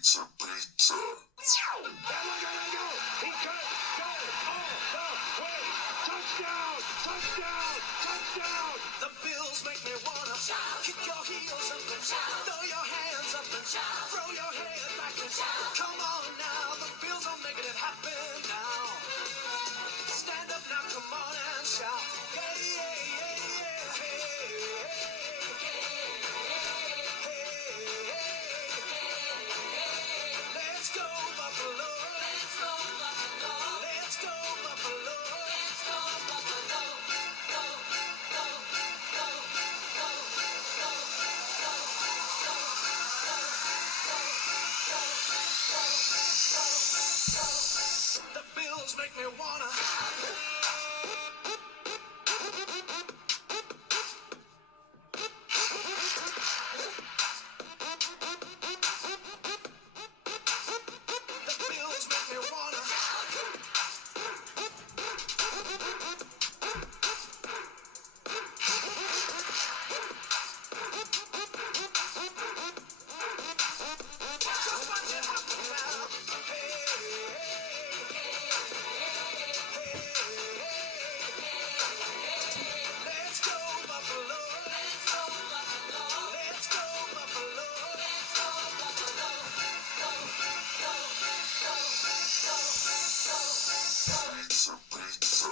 Pizza, pizza. He could go all the way. Touchdown! Touchdown! Touchdown! The Bills make me wanna shout. Kick your heels up and shout. Throw your hands up and shout. Throw your head back and shout. Come on now, the Bills are making it happen now. Stand up now, come on and shout. Yeah, yeah, yeah, yeah. Hey, let's go Buffalo. Let's go Buffalo. Let's go Buffalo. Let's go Buffalo. Go, go, go, go, go, go. The Bills make me wanna. The Bills make me wanna. Just watch it happen now. Hey, let's go Buffalo. Let's go Buffalo. Let's go Buffalo. Let's go Buffalo. Go, go, go, go, go, go. Pizza, pizza.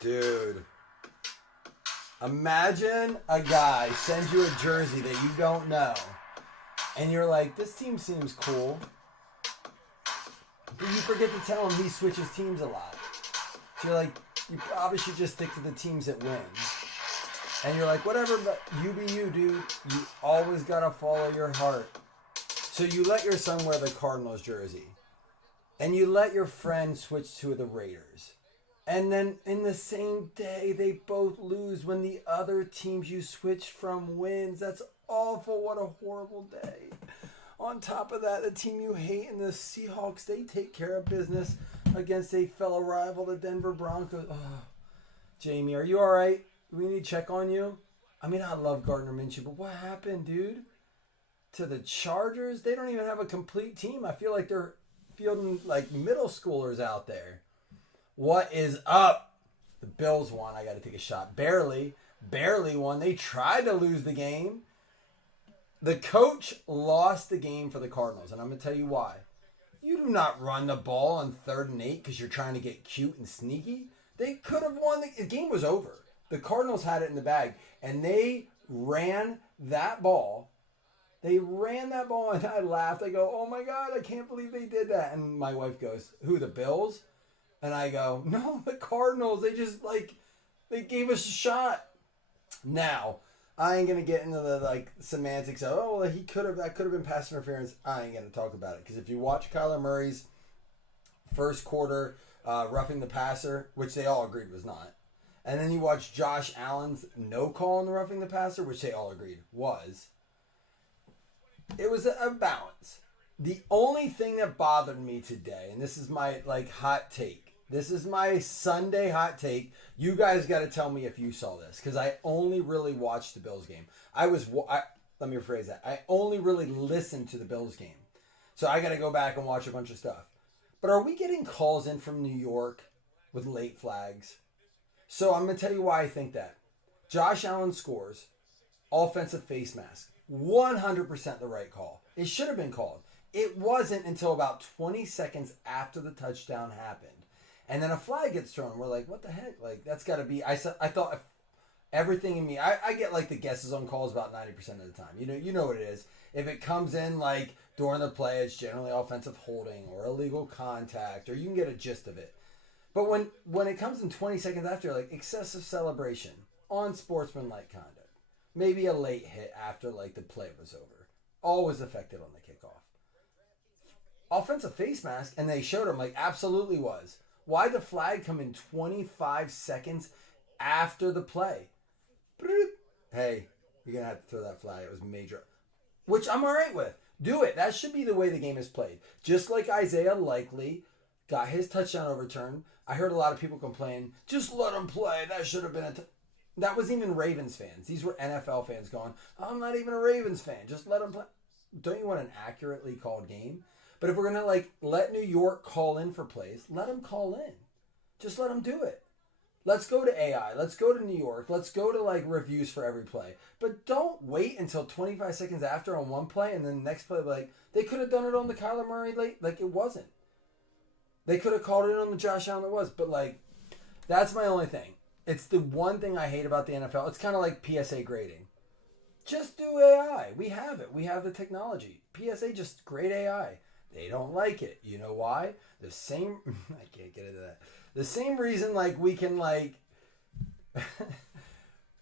Dude, imagine a guy sends you a jersey that you don't know, and you're like, this team seems cool. But you forget to tell him he switches teams a lot. So you're like, you probably should just stick to the teams that win. And you're like, whatever, but you be you, dude. You always gotta follow your heart. So you let your son wear the Cardinals jersey. And you let your friend switch to the Raiders. And then in the same day, they both lose when the other teams you switched from wins. That's awful. What a horrible day. On top of that, the team you hate in the Seahawks, they take care of business against a fellow rival, the Denver Broncos. Oh, Jamie, are you all right? We need to check on you. I mean, I love Gardner Minshew, but what happened, dude? To the Chargers? They don't even have a complete team. I feel like they're fielding like middle schoolers out there. What is up? The Bills won. I got to take a shot. Barely won. They tried to lose the game. The coach lost the game for the Cardinals, and I'm going to tell you why. You do not run the ball on 3rd and 8 because you're trying to get cute and sneaky. They could have won. The game was over. The Cardinals had it in the bag, and they ran that ball. And I laughed. I go, oh my God, I can't believe they did that. And my wife goes, who, the Bills? And I go, no, the Cardinals. They just, they gave us a shot. Now, I ain't going to get into the, semantics of, oh, well, that could have been pass interference. I ain't going to talk about it. Because if you watch Kyler Murray's first quarter roughing the passer, which they all agreed was not, and then you watch Josh Allen's no call on the roughing the passer, which they all agreed was, it was a balance. The only thing that bothered me today, and this is my, hot take, this is my Sunday hot take. You guys got to tell me if you saw this, because I only really watched the Bills game. Let me rephrase that. I only really listened to the Bills game. So I got to go back and watch a bunch of stuff. But are we getting calls in from New York with late flags? So I'm going to tell you why I think that. Josh Allen scores, offensive face mask, 100% the right call. It should have been called. It wasn't until about 20 seconds after the touchdown happened. And then a flag gets thrown. We're like, what the heck? Like, that's got to be. I thought everything in me. I get like the guesses on calls about 90% of the time. You know what it is. If it comes in like during the play, it's generally offensive holding or illegal contact, or you can get a gist of it. But when it comes in 20 seconds after, like excessive celebration, unsportsmanlike conduct, maybe a late hit after like the play was over, always affected on the kickoff. Offensive face mask, and they showed him like absolutely was. Why'd the flag come in 25 seconds after the play? Hey, you're going to have to throw that flag. It was major. Which I'm all right with. Do it. That should be the way the game is played. Just like Isaiah Likely got his touchdown overturned. I heard a lot of people complain, just let him play. That should have been that wasn't even Ravens fans. These were NFL fans going, I'm not even a Ravens fan. Just let him play. Don't you want an accurately called game? But if we're going to like let New York call in for plays, let them call in. Just let them do it. Let's go to AI. Let's go to New York. Let's go to like reviews for every play. But don't wait until 25 seconds after on one play and then the next play, like they could have done it on the Kyler Murray late. Like it wasn't. They could have called it on the Josh Allen that was. But like, that's my only thing. It's the one thing I hate about the NFL. It's kind of like PSA grading. Just do AI. We have it. We have the technology. PSA just grade AI. They don't like it. You know why? The same... I can't get into that. The same reason, like, we can, like...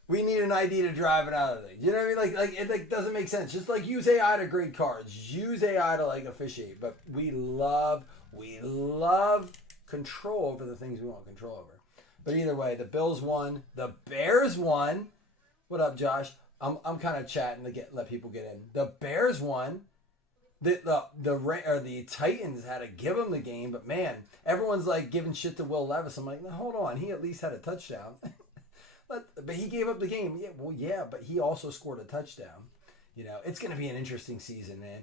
we need an ID to drive it out of things. You know what I mean? Like it like, doesn't make sense. Just, like, use AI to grade cards. Use AI to, like, officiate. But we love control over the things we want control over. But either way, the Bills won. The Bears won. What up, Josh? I'm kind of chatting to let people get in. The Bears won. The Titans had to give him the game, but man, everyone's like giving shit to Will Levis. I'm like, no, hold on, he at least had a touchdown. But he gave up the game. Yeah, but he also scored a touchdown. You know, it's going to be an interesting season, man.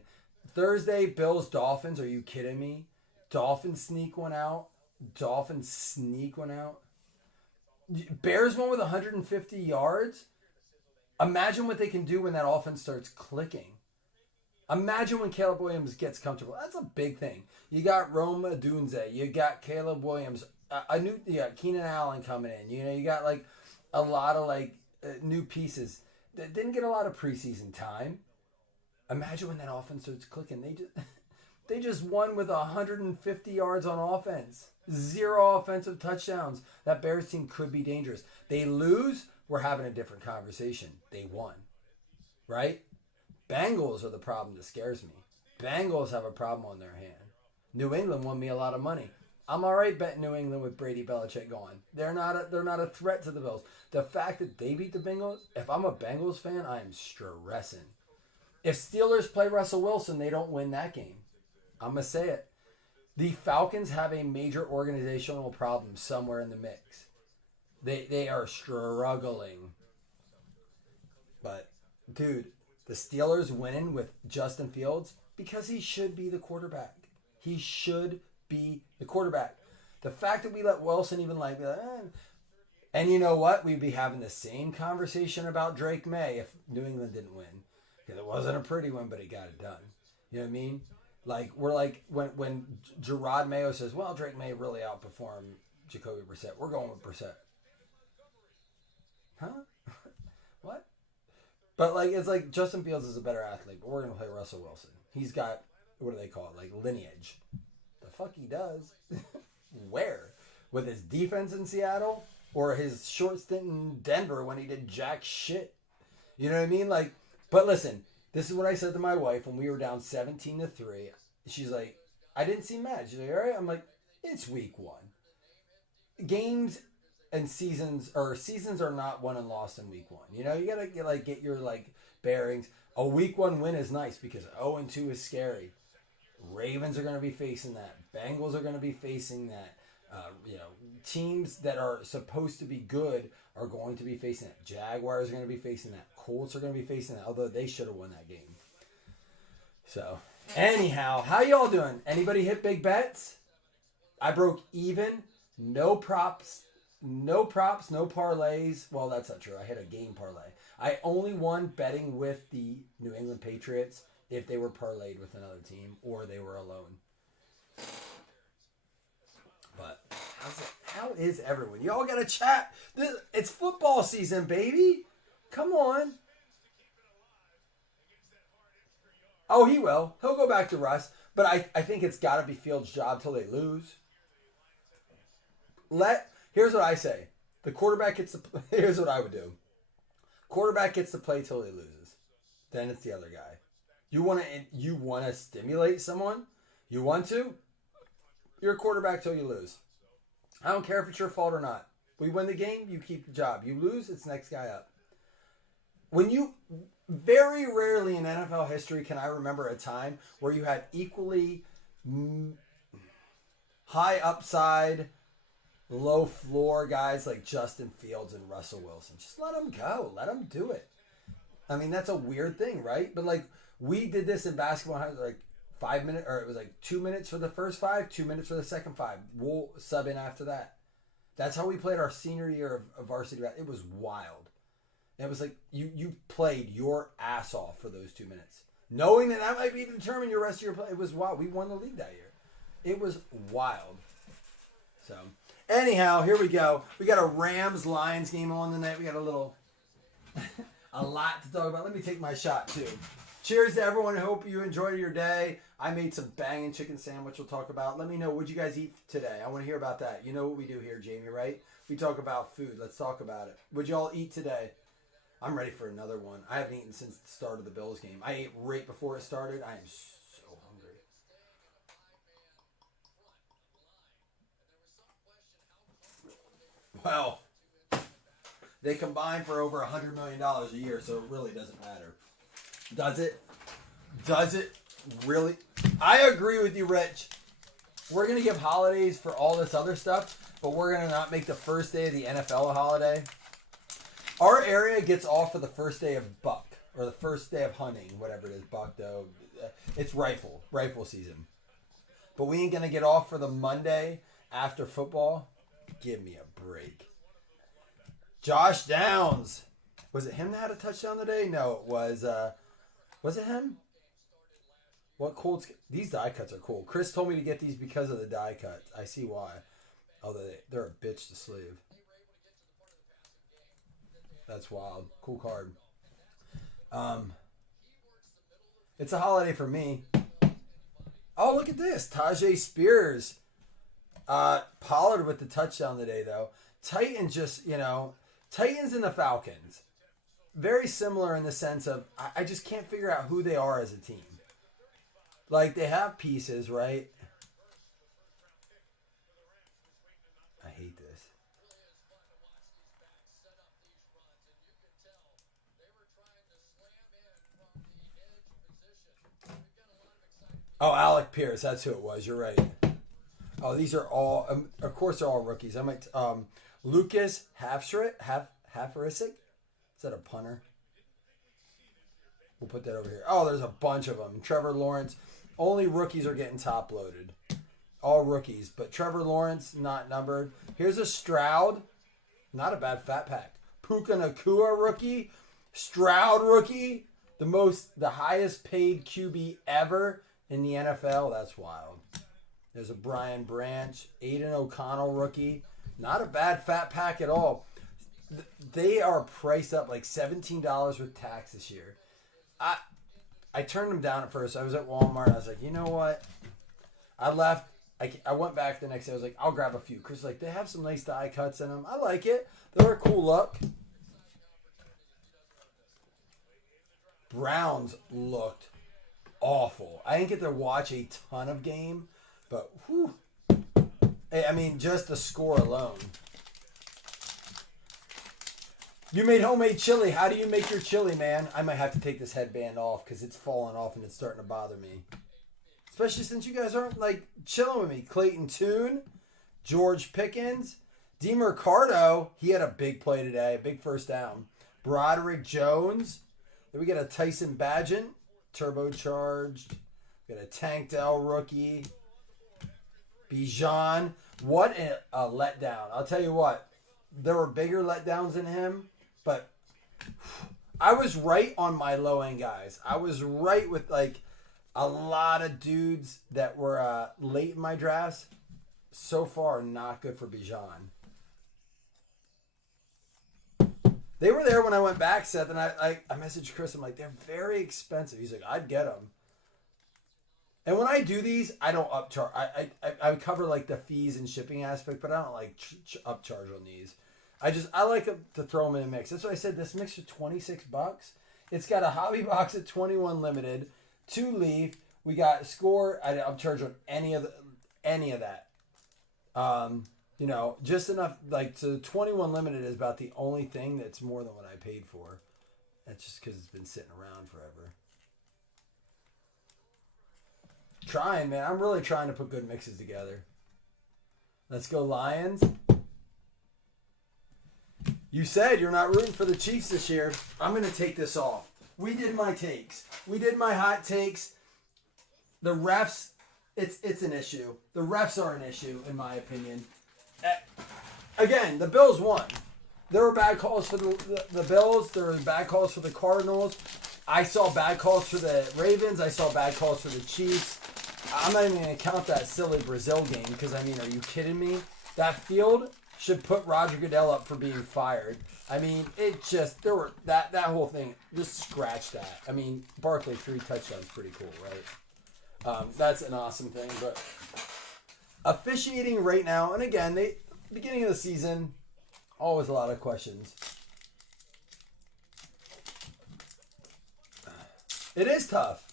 Thursday, Bills, Dolphins. Are you kidding me? Dolphins sneak one out. Bears won with 150 yards. Imagine what they can do when that offense starts clicking. Imagine when Caleb Williams gets comfortable. That's a big thing. You got Rome Odunze. You got Caleb Williams. You got Keenan Allen coming in. You know, you got like a lot of like new pieces that didn't get a lot of preseason time. Imagine when that offense starts clicking. They just won with 150 yards on offense. 0 offensive touchdowns. That Bears team could be dangerous. They lose, we're having a different conversation. They won. Right? Bengals are the problem that scares me. Bengals have a problem on their hand. New England won me a lot of money. I'm all right betting New England with Brady Belichick going. They're not a threat to the Bills. The fact that they beat the Bengals, if I'm a Bengals fan, I am stressing. If Steelers play Russell Wilson, they don't win that game. I'm going to say it. The Falcons have a major organizational problem somewhere in the mix. They are struggling. But, dude, the Steelers winning with Justin Fields because he should be the quarterback. He should be the quarterback. The fact that we let Wilson even like that, and you know what? We'd be having the same conversation about Drake May if New England didn't win. Because it wasn't a pretty one, but he got it done. You know what I mean? Like, we're like, when Gerard Mayo says, well, Drake May really outperformed Jacoby Brissett. We're going with Brissett. Huh? What? But, like, it's like Justin Fields is a better athlete, but we're going to play Russell Wilson. He's got, what do they call it? Like, lineage. The fuck he does. Where? With his defense in Seattle? Or his short stint in Denver when he did jack shit? You know what I mean? Like, but listen, this is what I said to my wife when we were down 17-3. She's like, I didn't seem mad. She's like, all right? I'm like, it's week 1. Games and seasons are not won and lost in week 1. You know, you gotta get your like bearings. A week 1 win is nice because 0-2 is scary. Ravens are gonna be facing that. Bengals are gonna be facing that. Teams that are supposed to be good are going to be facing that. Jaguars are going to be facing that. Colts are going to be facing that, although they should have won that game. So, anyhow, how y'all doing? Anybody hit big bets? I broke even. No props, no parlays. Well, that's not true. I hit a game parlay. I only won betting with the New England Patriots if they were parlayed with another team or they were alone. But how's is everyone? Y'all got to chat. It's football season, baby. Come on. Oh, he will. He'll go back to Russ. But I think it's got to be Fields' job till they lose. Here's what I say. The quarterback gets to play. Here's what I would do. Quarterback gets to play till he loses. Then it's the other guy. You want to stimulate someone? You want to? You're a quarterback till you lose. I don't care if it's your fault or not. We win the game, you keep the job. You lose, it's next guy up. Very rarely in NFL history can I remember a time where you had equally high upside, low floor guys like Justin Fields and Russell Wilson. Just let them go. Let them do it. I mean, that's a weird thing, right? But like, we did this in basketball, like 5 minutes, or it was like 2 minutes for the first 5, 2 minutes for the second 5. We'll sub in after that. That's how we played our senior year of varsity. It was wild. It was like you played your ass off for those 2 minutes, knowing that might be to determine your rest of your play. It was wild. We won the league that year. It was wild. So anyhow, here we go. We got a Rams-Lions game on tonight. We got a little, a lot to talk about. Let me take my shot too. Cheers to everyone. I hope you enjoyed your day. I made some banging chicken sandwich we'll talk about. Let me know, what'd you guys eat today? I want to hear about that. You know what we do here, Jamie, right? We talk about food. Let's talk about it. What'd y'all eat today? I'm ready for another one. I haven't eaten since the start of the Bills game. I ate right before it started. I am so hungry. Well, they combine for over $100 million a year, so it really doesn't matter. Does it? Does it really? I agree with you, Rich. We're going to give holidays for all this other stuff, but we're going to not make the first day of the NFL a holiday. Our area gets off for the first day of buck, or the first day of hunting, whatever it is, buck, though. It's rifle season. But we ain't going to get off for the Monday after football. Give me a break. Josh Downs. Was it him that had a touchdown today? No, it was it him? What Colts? These die cuts are cool. Chris told me to get these because of the die cuts. I see why. Although they're a bitch to sleeve. That's wild. Cool card. It's a holiday for me. Oh, look at this. Tajay Spears. Pollard with the touchdown today, though. Titans Titans and the Falcons. Very similar in the sense of, I just can't figure out who they are as a team. Like, they have pieces, right? I hate this. Oh, Alec Pierce, that's who it was. You're right. Oh, these are all, of course, they're all rookies. I might, Lucas Hafrisic. Is that a punter? We'll put that over here. Oh, there's a bunch of them. Trevor Lawrence. Only rookies are getting top loaded. All rookies. But Trevor Lawrence, not numbered. Here's a Stroud. Not a bad fat pack. Puka Nacua rookie. Stroud rookie. The highest paid QB ever in the NFL. That's wild. There's a Brian Branch. Aiden O'Connell rookie. Not a bad fat pack at all. They are priced up like $17 with tax this year. I turned them down at first. I was at Walmart. And I was like, you know what? I left. I went back the next day. I was like, I'll grab a few. Chris was like, they have some nice die cuts in them. I like it. They're a cool look. Browns looked awful. I didn't get to watch a ton of game, but whew. I mean, just the score alone. You made homemade chili. How do you make your chili, man? I might have to take this headband off because it's falling off and it's starting to bother me. Especially since you guys aren't, like, chilling with me. Clayton Tune, George Pickens, DeMercado. He had a big play today, a big first down. Broderick Jones. Then we got a Tyson Bagent, turbocharged. We got a Tank Dell rookie. Bijan. What a letdown. I'll tell you what. There were bigger letdowns than him, but I was right on my low-end guys. I was right with, like, a lot of dudes that were late in my drafts. So far, not good for Bijan. They were there when I went back, Seth, and I messaged Chris. I'm like, they're very expensive. He's like, I'd get them. And when I do these, I don't upcharge. I cover like the fees and shipping aspect, but I don't like upcharge on these. I like to throw them in a mix. That's why I said this mix for $26. It's got a hobby box at 21 limited, 2 leaf. We got score. I don't upcharge on any of that. You know, just enough. Like, so 21 limited is about the only thing that's more than what I paid for. That's just because it's been sitting around forever. Trying, man. I'm really trying to put good mixes together. Let's go Lions. You said you're not rooting for the Chiefs this year. I'm going to take this off. We did my takes. We did my hot takes. The refs, it's an issue. The refs are an issue, in my opinion. Again, the Bills won. There were bad calls for the Bills. There were bad calls for the Cardinals. I saw bad calls for the Ravens. I saw bad calls for the Chiefs. I'm not even going to count that silly Brazil game because, I mean, are you kidding me? That field should put Roger Goodell up for being fired. I mean, it just, there were, that whole thing, just scratch that. I mean, Barkley, 3 touchdowns, pretty cool, right? That's an awesome thing, but officiating right now, and again, beginning of the season, always a lot of questions. It is tough.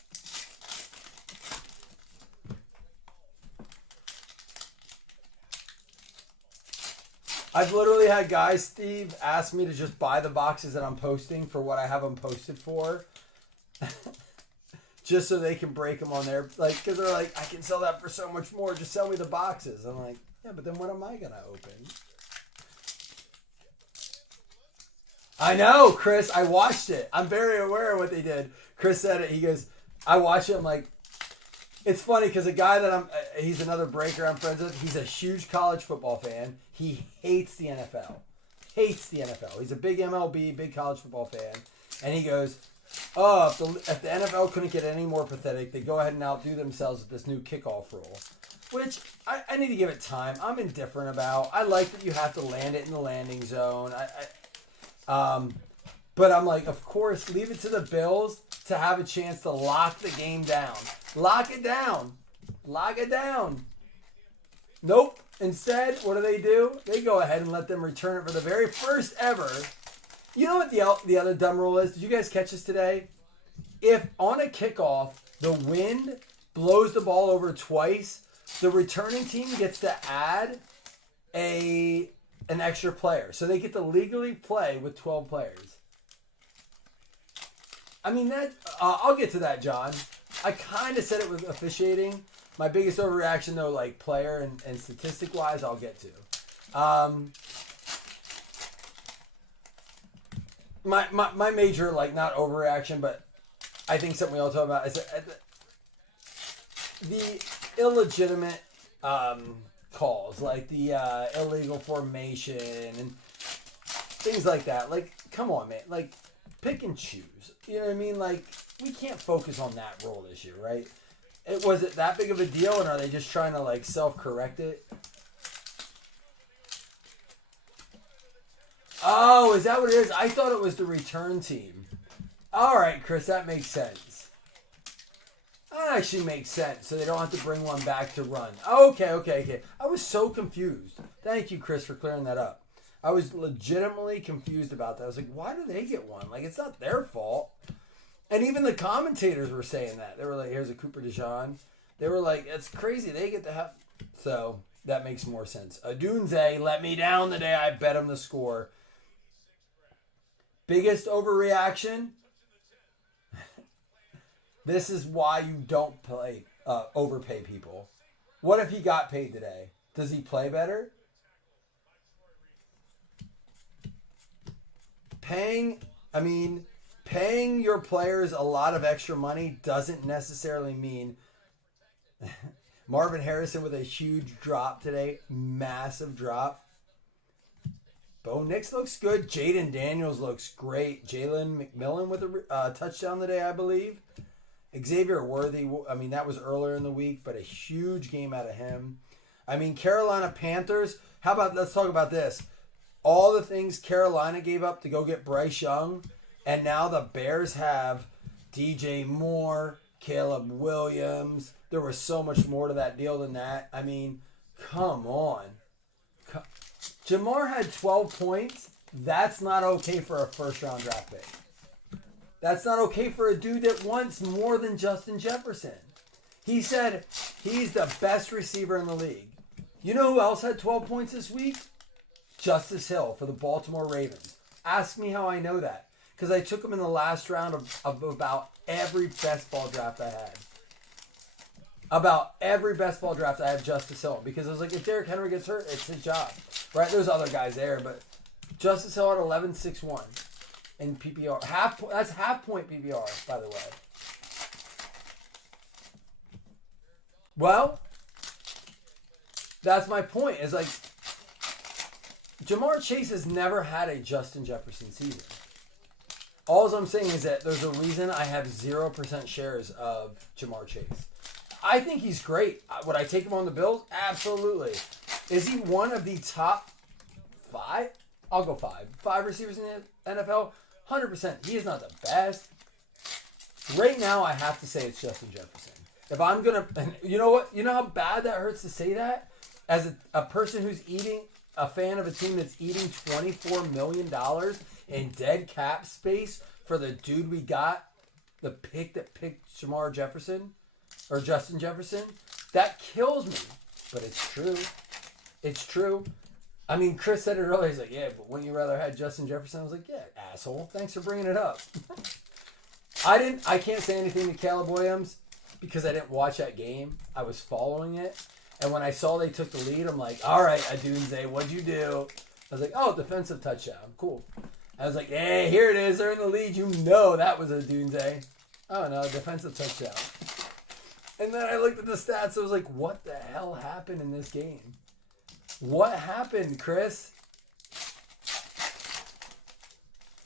I've literally had guys, Steve, ask me to just buy the boxes that I'm posting for what I have them posted for. Just so they can break them on there. Like, because they're like, I can sell that for so much more. Just sell me the boxes. I'm like, yeah, but then what am I going to open? I know, Chris. I watched it. I'm very aware of what they did. Chris said it. He goes, I watched it. I'm like, it's funny because a guy that he's another breaker I'm friends with. He's a huge college football fan. He hates the NFL. Hates the NFL. He's a big MLB, big college football fan. And he goes, oh, if the NFL couldn't get any more pathetic, they go ahead and outdo themselves with this new kickoff rule. Which I need to give it time. I'm indifferent about. I like that you have to land it in the landing zone. But I'm like, of course, leave it to the Bills to have a chance to lock the game down. Lock it down. Lock it down. Nope. Instead, what do? They go ahead and let them return it for the very first ever. You know what the other dumb rule is? Did you guys catch this today? If on a kickoff, the wind blows the ball over twice, the returning team gets to add an extra player. So they get to legally play with 12 players. I mean, that I'll get to that, John. I kind of said it was officiating. My biggest overreaction, though, like player and statistic-wise, I'll get to. My major, like, not overreaction, but I think something we all talk about is the illegitimate calls, like the illegal formation and things like that. Like, come on, man. Like, pick and choose. You know what I mean? Like, we can't focus on that role this year, right? Was it that big of a deal, and are they just trying to, like, self-correct it? Oh, is that what it is? I thought it was the return team. All right, Chris, that makes sense. That actually makes sense, so they don't have to bring one back to run. Okay. I was so confused. Thank you, Chris, for clearing that up. I was legitimately confused about that. I was like, why do they get one? Like, it's not their fault. And even the commentators were saying that. They were like, here's a Cooper DeJean. They were like, it's crazy. They get to have... So, that makes more sense. Adunze let me down the day I bet him the score. Biggest overreaction? This is why you don't overpay people. What if he got paid today? Does he play better? Paying your players a lot of extra money doesn't necessarily mean... Marvin Harrison with a huge drop today. Massive drop. Bo Nix looks good. Jaden Daniels looks great. Jalen McMillan with a touchdown today, I believe. Xavier Worthy, I mean, that was earlier in the week, but a huge game out of him. I mean, Carolina Panthers, how about, let's talk about this. all the things Carolina gave up to go get Bryce Young, and now the Bears have DJ Moore, Caleb Williams. There was so much more to that deal than that. I mean, come on. Jamar had 12 points. That's not okay for a first-round draft pick. That's not okay for a dude that wants more than Justin Jefferson. He said he's the best receiver in the league. You know who else had 12 points this week? Justice Hill for the Baltimore Ravens. Ask me how I know that. Because I took him in the last round of about every best ball draft I had. About every best ball draft I had Justice Hill. Because I was like, if Derrick Henry gets hurt, it's his job. Right? There's other guys there, but Justice Hill had 11.61 in PPR. That's half point PPR, by the way. Well, that's my point. Is like Jamar Chase has never had a Justin Jefferson season. All I'm saying is that there's a reason I have 0% shares of Jamar Chase. I think he's great. Would I take him on the Bills? Absolutely. Is he one of the top 5? I'll go 5. 5 receivers in the NFL? 100%. He is not the best. Right now, I have to say it's Justin Jefferson. If I'm going to... You know what? You know how bad that hurts to say that? As a person who's a fan of a team that's eating $24 million in dead cap space for the dude we got, the pick that picked Jamar Jefferson, or Justin Jefferson, that kills me. But it's true. It's true. I mean, Chris said it earlier. He's like, yeah, but wouldn't you rather have Justin Jefferson? I was like, yeah, asshole. Thanks for bringing it up. I can't say anything to Caleb Williams because I didn't watch that game. I was following it. And when I saw they took the lead, I'm like, all right, Adunze, what'd you do? I was like, oh, defensive touchdown. Cool. I was like, hey, here it is. They're in the lead. You know that was Adunze. Oh, no, defensive touchdown. And then I looked at the stats. I was like, what the hell happened in this game? What happened, Chris?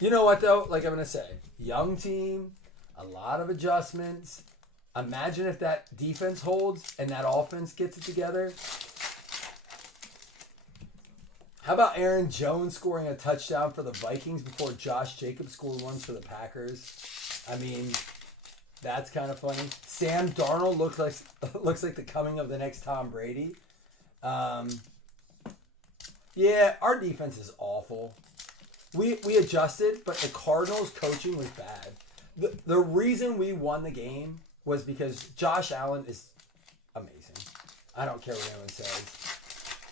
You know what, though? Like I'm going to say, young team, a lot of adjustments. Imagine if that defense holds and that offense gets it together. How about Aaron Jones scoring a touchdown for the Vikings before Josh Jacobs scored one for the Packers? I mean, that's kind of funny. Sam Darnold looks like the coming of the next Tom Brady. Yeah, our defense is awful. We adjusted, but the Cardinals coaching was bad. The reason we won the game was because Josh Allen is amazing. I don't care what anyone says.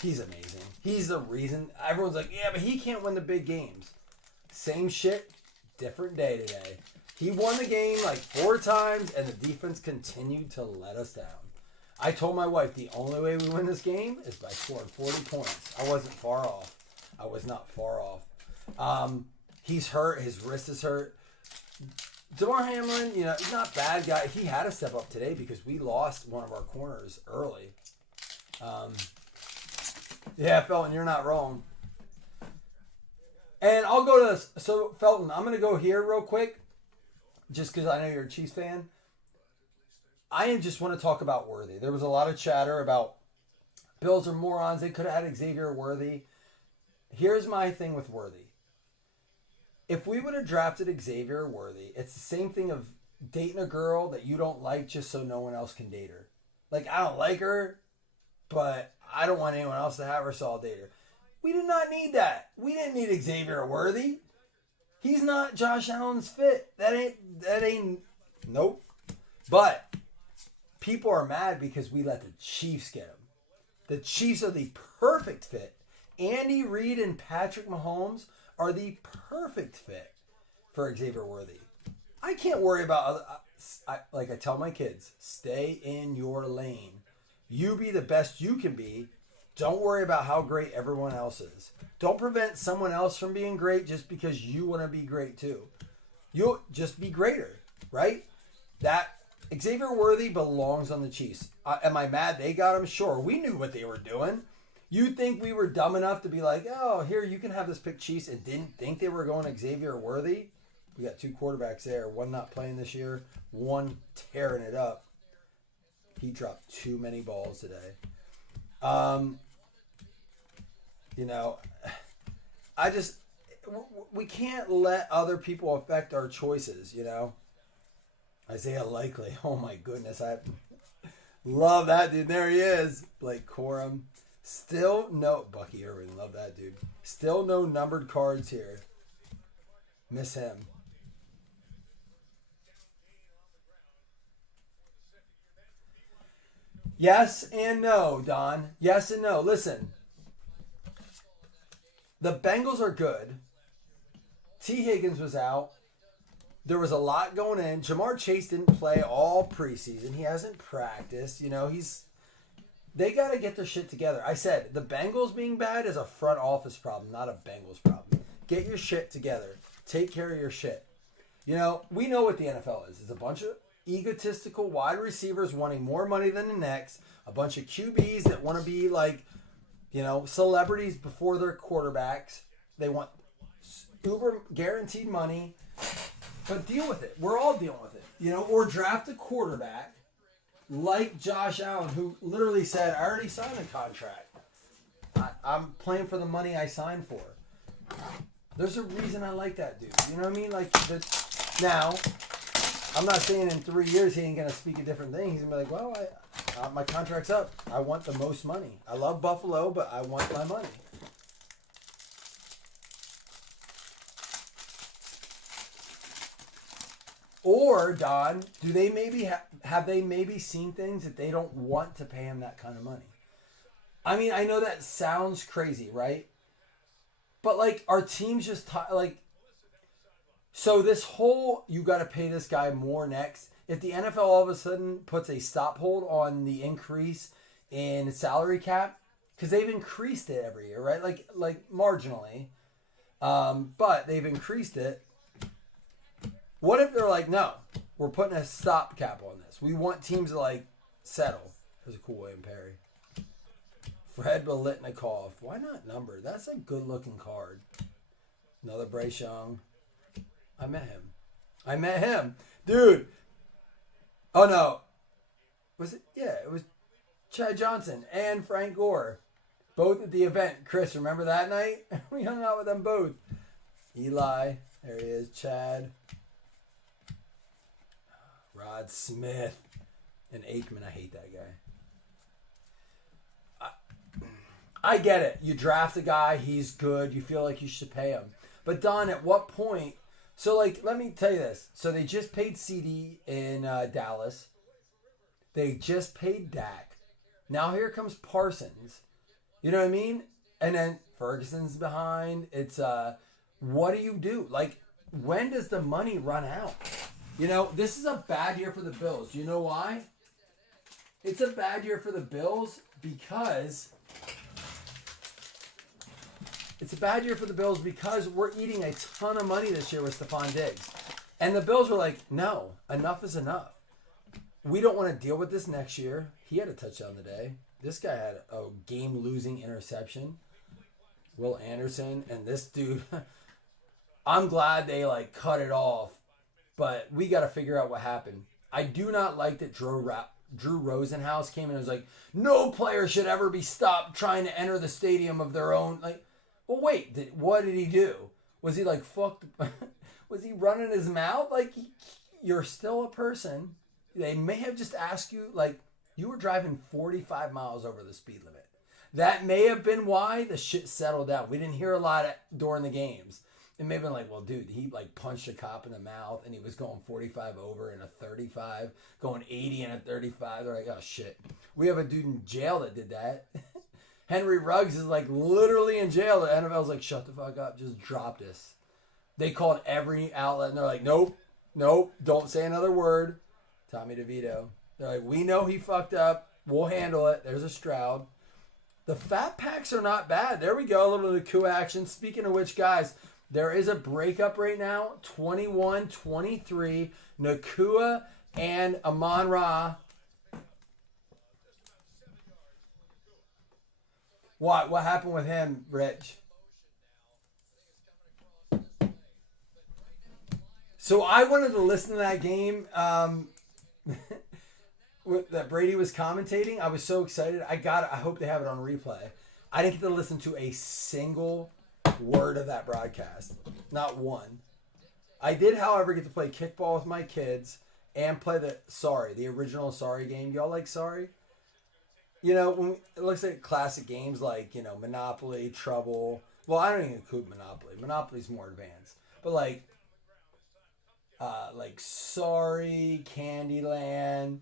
He's amazing. He's the reason. Everyone's like, yeah, but he can't win the big games. Same shit, different day today. He won the game like 4 times, and the defense continued to let us down. I told my wife the only way we win this game is by scoring 40 points. I wasn't far off. I was not far off. He's hurt. His wrist is hurt. DeMar Hamlin, he's not a bad guy. He had to step up today because we lost one of our corners early. Yeah, Felton, you're not wrong. And I'll go to... So, Felton, I'm going to go here real quick just because I know you're a Chiefs fan. I just want to talk about Worthy. There was a lot of chatter about Bills are morons. They could have had Xavier Worthy. Here's my thing with Worthy. If we would have drafted Xavier Worthy, it's the same thing of dating a girl that you don't like just so no one else can date her. Like, I don't like her, but I don't want anyone else to have her, so I'll date her. We did not need that. We didn't need Xavier Worthy. He's not Josh Allen's fit. That ain't, nope. But people are mad because we let the Chiefs get him. The Chiefs are the perfect fit. Andy Reid and Patrick Mahomes are the perfect fit for Xavier Worthy. I can't worry about like I tell my kids, stay in your lane. You be the best you can be. Don't worry about how great everyone else is. Don't prevent someone else from being great just because you want to be great too. You'll just be greater, right? That Xavier Worthy belongs on the Chiefs. Am I mad they got him? Sure. We knew what they were doing. You think we were dumb enough to be like, oh, here, you can have this pick Chiefs and didn't think they were going to Xavier Worthy? We got 2 quarterbacks there. One not playing this year. One tearing it up. He dropped too many balls today. I just we can't let other people affect our choices. You know, Isaiah Likely. Oh my goodness, I love that dude. There he is, Blake Corum. Still no Bucky Irving. Love that dude. Still no numbered cards here. Miss him. Yes and no, Don. Yes and no. Listen, the Bengals are good. T. Higgins was out. There was a lot going in. Jamar Chase didn't play all preseason. He hasn't practiced. You know, they got to get their shit together. I said the Bengals being bad is a front office problem, not a Bengals problem. Get your shit together. Take care of your shit. You know, we know what the NFL is. It's a bunch of egotistical wide receivers wanting more money than the next, a bunch of QBs that want to be like, you know, celebrities before they're quarterbacks. They want uber guaranteed money, but deal with it. We're all dealing with it, you know, or draft a quarterback like Josh Allen, who literally said, I already signed a contract. I'm playing for the money I signed for. There's a reason I like that dude. You know what I mean? Like, now, I'm not saying in 3 years he ain't going to speak a different thing. He's going to be like, well, my contract's up. I want the most money. I love Buffalo, but I want my money. Or, Don, do they maybe have they maybe seen things that they don't want to pay him that kind of money? I mean, I know that sounds crazy, right? But, like, our team's just, so this whole, you got to pay this guy more next. If the NFL all of a sudden puts a stop hold on the increase in salary cap, because they've increased it every year, right? Like marginally. But they've increased it. What if they're like, no, we're putting a stop cap on this. We want teams to, like, settle. There's a cool William Perry. Fred Biletnikoff. Why not number? That's a good-looking card. Another Bryce Young. I met him. Dude. Oh, no. Was it? Yeah, it was Chad Johnson and Frank Gore. Both at the event. Chris, remember that night? We hung out with them both. Eli. There he is. Chad. Rod Smith. And Aikman. I hate that guy. I get it. You draft a guy, he's good, you feel like you should pay him. But Don, at what point? So, like, let me tell you this. So they just paid CD in Dallas. They just paid Dak. Now here comes Parsons. You know what I mean? And then Ferguson's behind. It's what do you do? Like, when does the money run out? You know, this is a bad year for the Bills. Do you know why? It's a bad year for the Bills because we're eating a ton of money this year with Stephon Diggs. And the Bills were like, no, enough is enough. We don't want to deal with this next year. He had a touchdown today. This guy had a game-losing interception. Will Anderson and this dude. I'm glad they, like, cut it off. But we got to figure out what happened. I do not like that Drew Rosenhaus came in and was like, no player should ever be stopped trying to enter the stadium of their own. Like, well, wait, what did he do? Was he like, fucked? Was he running his mouth? Like, you're still a person. They may have just asked you, like, you were driving 45 miles over the speed limit. That may have been why the shit settled down. We didn't hear a lot during the games. It may have been like, well, dude, he like punched a cop in the mouth and he was going 45 over in a 35, going 80 in a 35. They're like, oh, shit. We have a dude in jail that did that. Henry Ruggs is like literally in jail. The NFL's like, shut the fuck up. Just drop this. They called every outlet and they're like, nope, don't say another word. Tommy DeVito. They're like, we know he fucked up. We'll handle it. There's a Stroud. The Fat Packs are not bad. There we go. A little bit of coup action. Speaking of which, guys, there is a breakup right now. 21-23. Nakua and Amon-Ra. What happened with him, Rich? So I wanted to listen to that game that Brady was commentating. I was so excited. I hope they have it on replay. I didn't get to listen to a single word of that broadcast. Not one. I did, however, get to play kickball with my kids and play the original Sorry game. Y'all like Sorry? You know, when it looks like classic games like, you know, Monopoly, Trouble. Well, I don't even include Monopoly. Monopoly's more advanced. But like Sorry, Candyland,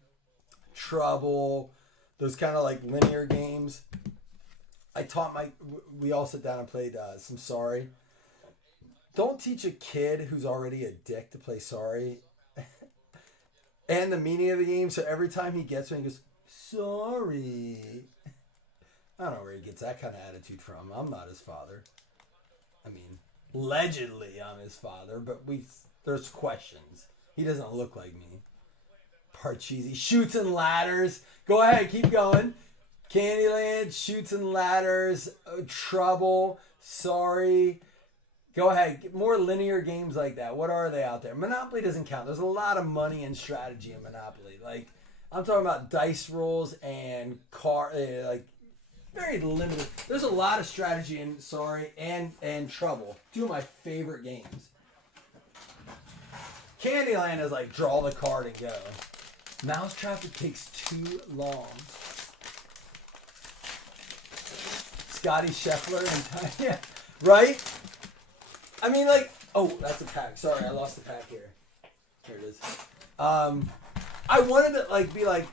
Trouble, those kind of like linear games. We all sit down and played some Sorry. Don't teach a kid who's already a dick to play Sorry. And the meaning of the game, so every time he gets one, he goes, sorry. I don't know where he gets that kind of attitude from. I'm not his father. I mean, allegedly I'm his father, but there's questions. He doesn't look like me. Parcheesi. Shoots and Ladders. Go ahead, keep going. Candyland, Shoots and Ladders, Trouble, Sorry. Go ahead. More linear games like that. What are they out there? Monopoly doesn't count. There's a lot of money and strategy in Monopoly. Like, I'm talking about dice rolls and very limited. There's a lot of strategy in Sorry and Trouble. Two of my favorite games. Candyland is like draw the card and go. Mousetrap, it takes too long. Scotty Scheffler and yeah, right? I mean, like, oh, that's a pack. Sorry, I lost the pack here. Here it is. I wanted to like be like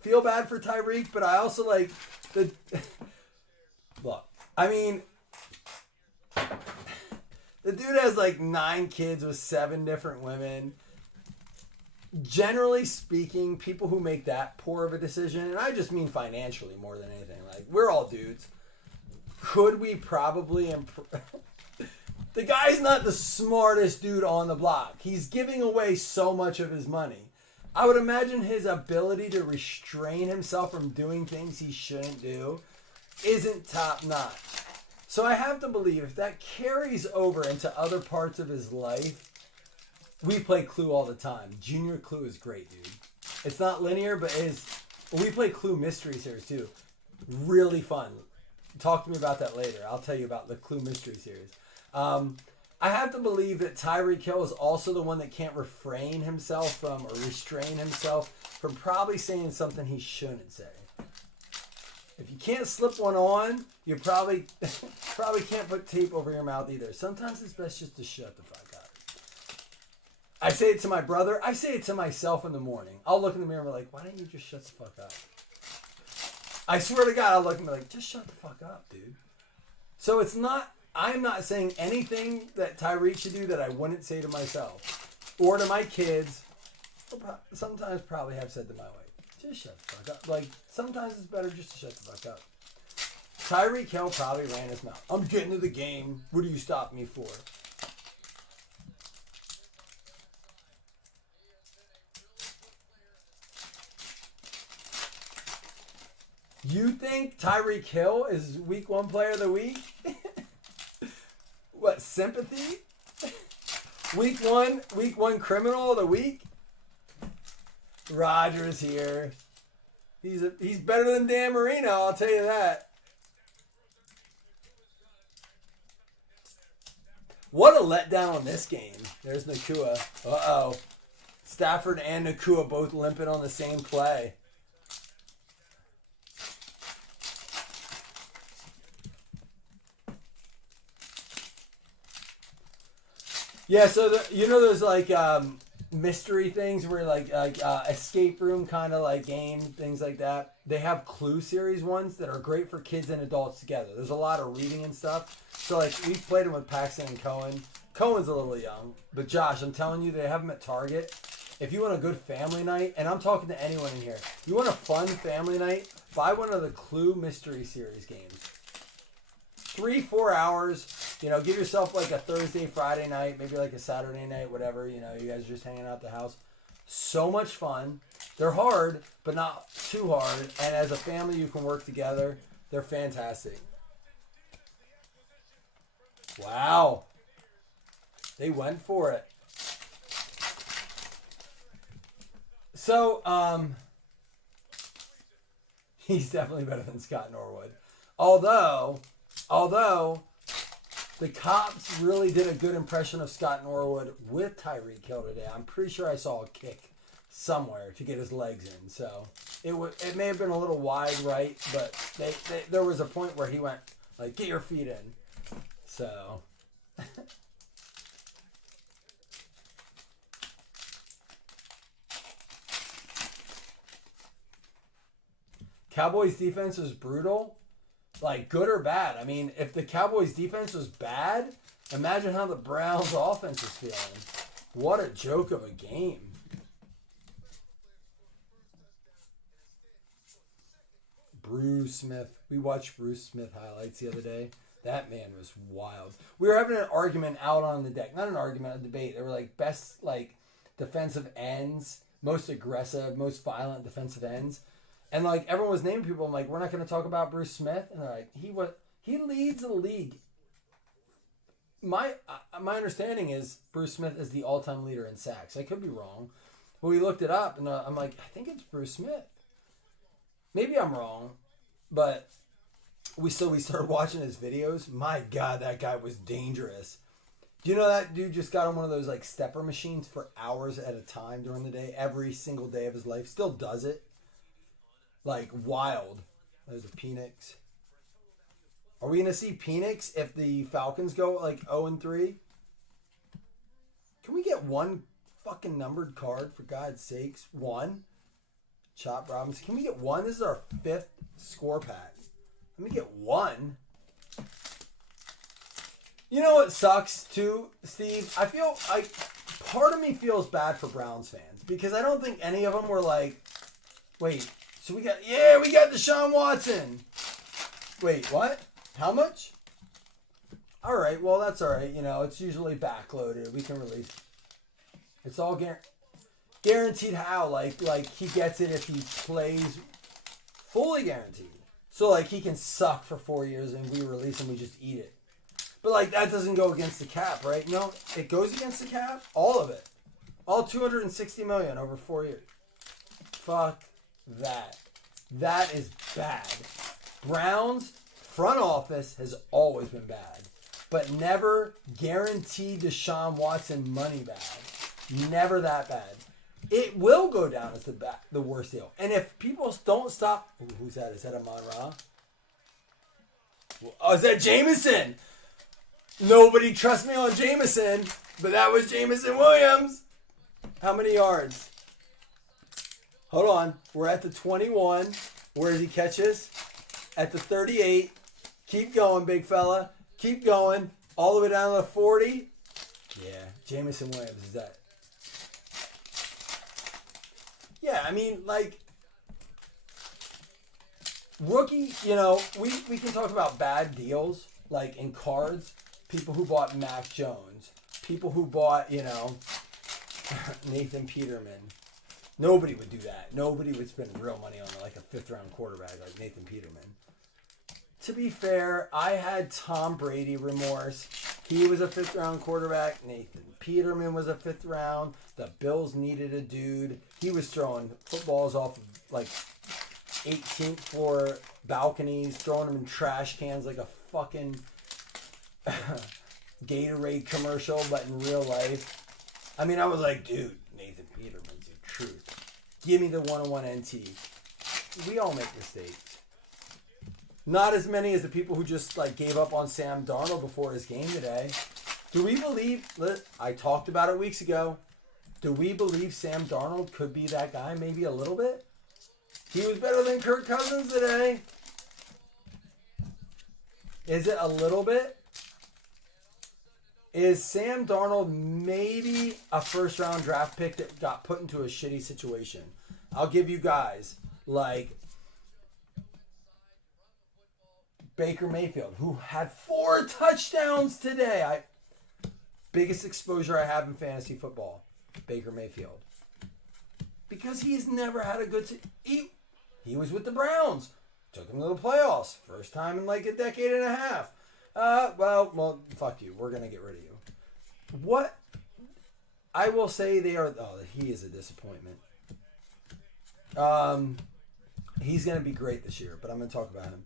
feel bad for Tyreek, but I also like the look. I mean, the dude has like 9 kids with 7 different women. Generally speaking, people who make that poor of a decision, and I just mean financially more than anything. Like, we're all dudes. Could we probably improve? The guy's not the smartest dude on the block. He's giving away so much of his money. I would imagine his ability to restrain himself from doing things he shouldn't do isn't top notch. So I have to believe if that carries over into other parts of his life, we play Clue all the time. Junior Clue is great, dude. It's not linear, but we play Clue Mystery Series too. Really fun. Talk to me about that later. I'll tell you about the Clue Mystery Series. I have to believe that Tyreek Hill is also the one that can't restrain himself from probably saying something he shouldn't say. If you can't slip one on, you probably can't put tape over your mouth either. Sometimes it's best just to shut the fuck up. I say it to my brother. I say it to myself in the morning. I'll look in the mirror and be like, why didn't you just shut the fuck up? I swear to God, I'll look and be like, just shut the fuck up, dude. So I'm not saying anything that Tyreek should do that I wouldn't say to myself. Or to my kids. Sometimes probably have said to my wife, just shut the fuck up. Like, sometimes it's better just to shut the fuck up. Tyreek Hill probably ran his mouth. I'm getting to the game. What do you stop me for? You think Tyreek Hill is week 1 player of the week? What, sympathy? Week one criminal of the week? Rodgers here. He's better than Dan Marino, I'll tell you that. What a letdown on this game. There's Nakua. Uh-oh. Stafford and Nakua both limping on the same play. Yeah, so those like mystery things where like escape room kind of like game things like that. They have Clue series ones that are great for kids and adults together. There's a lot of reading and stuff. So like we've played them with Paxton and Cohen. Cohen's a little young, but Josh, I'm telling you, they have them at Target. If you want a good family night, and I'm talking to anyone in here, you want a fun family night, buy one of the Clue mystery series games. 3-4 hours. Give yourself like a Thursday, Friday night, maybe like a Saturday night, whatever. You guys are just hanging out at the house. So much fun. They're hard, but not too hard. And as a family, you can work together. They're fantastic. Wow. They went for it. So, he's definitely better than Scott Norwood. Although, The cops really did a good impression of Scott Norwood with Tyreek Hill today. I'm pretty sure I saw a kick somewhere to get his legs in. So it may have been a little wide right, but there was a point where he went like, get your feet in. So Cowboys defense was brutal. Like, good or bad. I mean, if the Cowboys defense was bad, imagine how the Browns offense is feeling. What a joke of a game. Bruce Smith. We watched Bruce Smith highlights the other day. That man was wild. We were having an argument out on the deck. Not an argument, a debate. They were like best like defensive ends, most aggressive, most violent defensive ends. And like everyone was naming people. I'm like, we're not going to talk about Bruce Smith. And they're like, he leads the league. My understanding is Bruce Smith is the all-time leader in sacks. I could be wrong. But we looked it up, and I'm like, I think it's Bruce Smith. Maybe I'm wrong, but we started watching his videos. My God, that guy was dangerous. Do you know that dude just got on one of those like stepper machines for hours at a time during the day, every single day of his life? Still does it. Like, wild. There's a Penix. Are we going to see Penix if the Falcons go like 0-3? Can we get one fucking numbered card, for God's sakes? One. Chop Robinson. Can we get one? This is our 5th score pack. Let me get one. You know what sucks too, Steve? I feel like part of me feels bad for Browns fans because I don't think any of them were like, wait, so we got Deshaun Watson. Wait, what? How much? All right, well, that's all right. You know, it's usually backloaded. We can release. It's all guaranteed how? Like he gets it if he plays fully guaranteed. So, like, he can suck for 4 years and we release him, we just eat it. But, like, that doesn't go against the cap, right? No, it goes against the cap. All of it. All $260 million over 4 years. Fuck that. That is bad. Browns front office has always been bad. But never guaranteed Deshaun Watson money bad. Never that bad. It will go down as the worst deal. And if people don't stop... Ooh, who's that? Is that Amon-Ra? Oh, is that Jameson? Nobody trusts me on Jameson, but that was Jameson Williams. How many yards? Hold on. We're at the 21. Where does he catch us? At the 38. Keep going, big fella. Keep going. All the way down to the 40. Yeah, Jameson Williams is that. Yeah, I mean, like, rookie, you know, we can talk about bad deals, like in cards, people who bought Mac Jones, people who bought, you know, Nathan Peterman. Nobody would do that. Nobody would spend real money on, like, a 5th-round quarterback like Nathan Peterman. To be fair, I had Tom Brady remorse. He was a 5th-round quarterback. Nathan Peterman was a 5th round. The Bills needed a dude. He was throwing footballs off of, like, 18th floor balconies, throwing them in trash cans like a fucking Gatorade commercial, but in real life. I mean, I was like, dude, Nathan Peterman's the truth. Give me the 101 NT. We all make mistakes. Not as many as the people who just like gave up on Sam Darnold before his game today. Do we believe, I talked about it weeks ago, do we believe Sam Darnold could be that guy maybe a little bit? He was better than Kirk Cousins today. Is it a little bit? Is Sam Darnold maybe a 1st-round draft pick that got put into a shitty situation? I'll give you guys, like, Baker Mayfield, who had 4 touchdowns today. Biggest exposure I have in fantasy football, Baker Mayfield. Because he's never had a good... He was with the Browns. Took him to the playoffs. First time in like a decade and a half. Well, fuck you. We're going to get rid of you. What? I will say they are... Oh, he is a disappointment. He's going to be great this year, but I'm going to talk about him.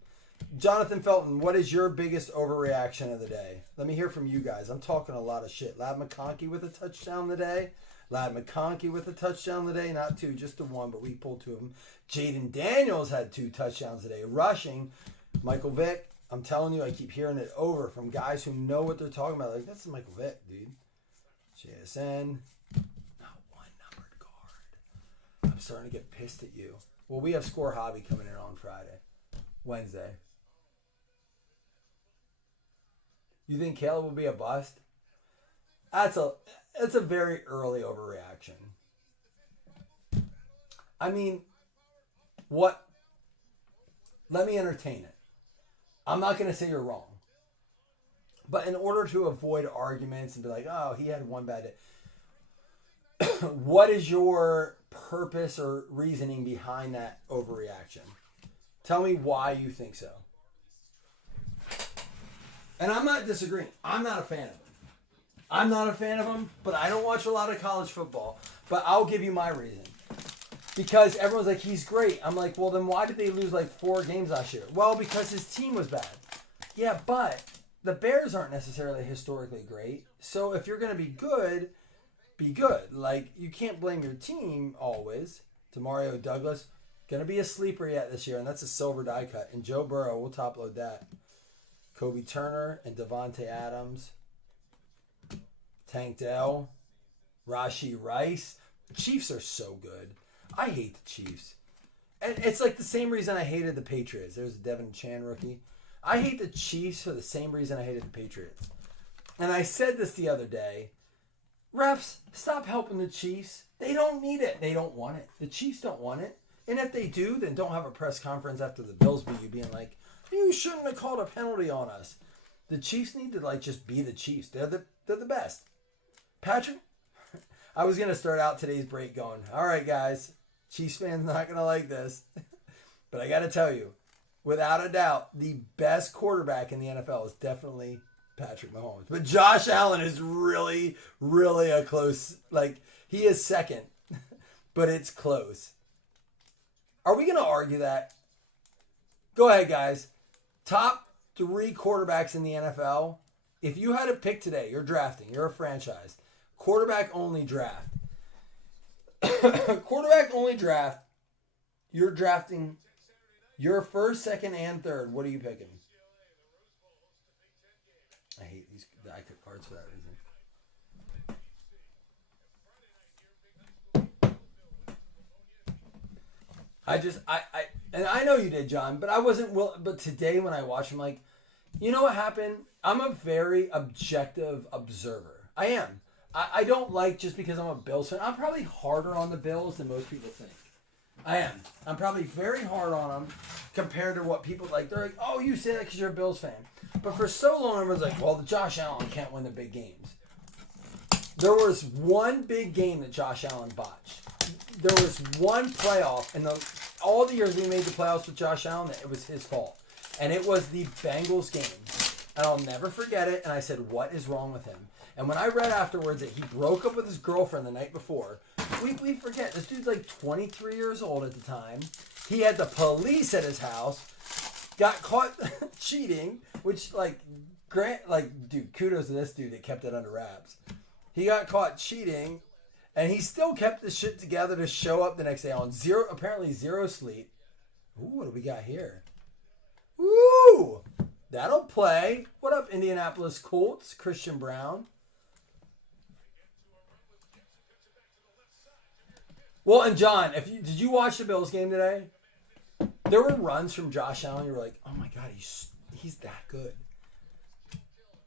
Jonathan Felton, what is your biggest overreaction of the day? Let me hear from you guys. I'm talking a lot of shit. Lad McConkey with a touchdown today. Lad McConkey with a touchdown today. Not two, just the one, but we pulled to him. Jaden Daniels had 2 touchdowns today. Rushing. Michael Vick. I'm telling you, I keep hearing it over from guys who know what they're talking about. Like, that's Michael Vick, dude. JSN. Not one numbered card. I'm starting to get pissed at you. Well, we have Score Hobby coming in on Wednesday. You think Caleb will be a bust? That's a very early overreaction. I mean, what? Let me entertain it. I'm not going to say you're wrong. But in order to avoid arguments and be like, oh, he had one bad day. What is your purpose or reasoning behind that overreaction? Tell me why you think so. And I'm not disagreeing. I'm not a fan of him. But I don't watch a lot of college football. But I'll give you my reason. Because everyone's like, he's great. I'm like, well, then why did they lose like 4 games last year? Well, because his team was bad. Yeah, but the Bears aren't necessarily historically great. So if you're going to be good, be good. Like, you can't blame your team always. Demario Douglas, going to be a sleeper yet this year, and that's a silver die cut. And Joe Burrow, we'll top load that. Kobe Turner and Devontae Adams. Tank Dell. Rashee Rice. The Chiefs are so good. I hate the Chiefs. And it's like the same reason I hated the Patriots. There's a Devin Chan rookie. I hate the Chiefs for the same reason I hated the Patriots. And I said this the other day. Refs, stop helping the Chiefs. They don't need it. They don't want it. The Chiefs don't want it. And if they do, then don't have a press conference after the Bills beat you being like, you shouldn't have called a penalty on us. The Chiefs need to like just be the Chiefs. They're the best. Patrick, I was going to start out today's break going, all right, guys, Chiefs fans not going to like this. But I got to tell you, without a doubt, the best quarterback in the NFL is definitely Patrick Mahomes. But Josh Allen is really, really a close, like, he is second. But it's close. Are we going to argue that? Go ahead, guys. Top 3 quarterbacks in the NFL. If you had to pick today, you're drafting, you're a franchise. Quarterback only draft. Quarterback only draft. You're drafting your first, second, and third. What are you picking? I hate these. I took cards for that reason. And I know you did, John, but I wasn't. But today when I watched him, like, you know what happened? I'm a very objective observer. I am. I don't like just because I'm a Bills fan. I'm probably harder on the Bills than most people think. I am. I'm probably very hard on them compared to what people like. They're like, oh, you say that because you're a Bills fan. But for so long, everyone's like, well, the Josh Allen can't win the big games. There was one big game that Josh Allen botched. There was one playoff, and all the years we made the playoffs with Josh Allen, it was his fault. And it was the Bengals game. And I'll never forget it. And I said, what is wrong with him? And when I read afterwards that he broke up with his girlfriend the night before, we forget, this dude's like 23 years old at the time. He had the police at his house, got caught cheating, which, dude, kudos to this dude that kept it under wraps. He got caught cheating, and he still kept the shit together to show up the next day on apparently zero sleep. Ooh, what do we got here? Ooh, that'll play. What up, Indianapolis Colts? Christian Brown. Well, and John, did you watch the Bills game today? There were runs from Josh Allen. You were like, oh my God, he's that good.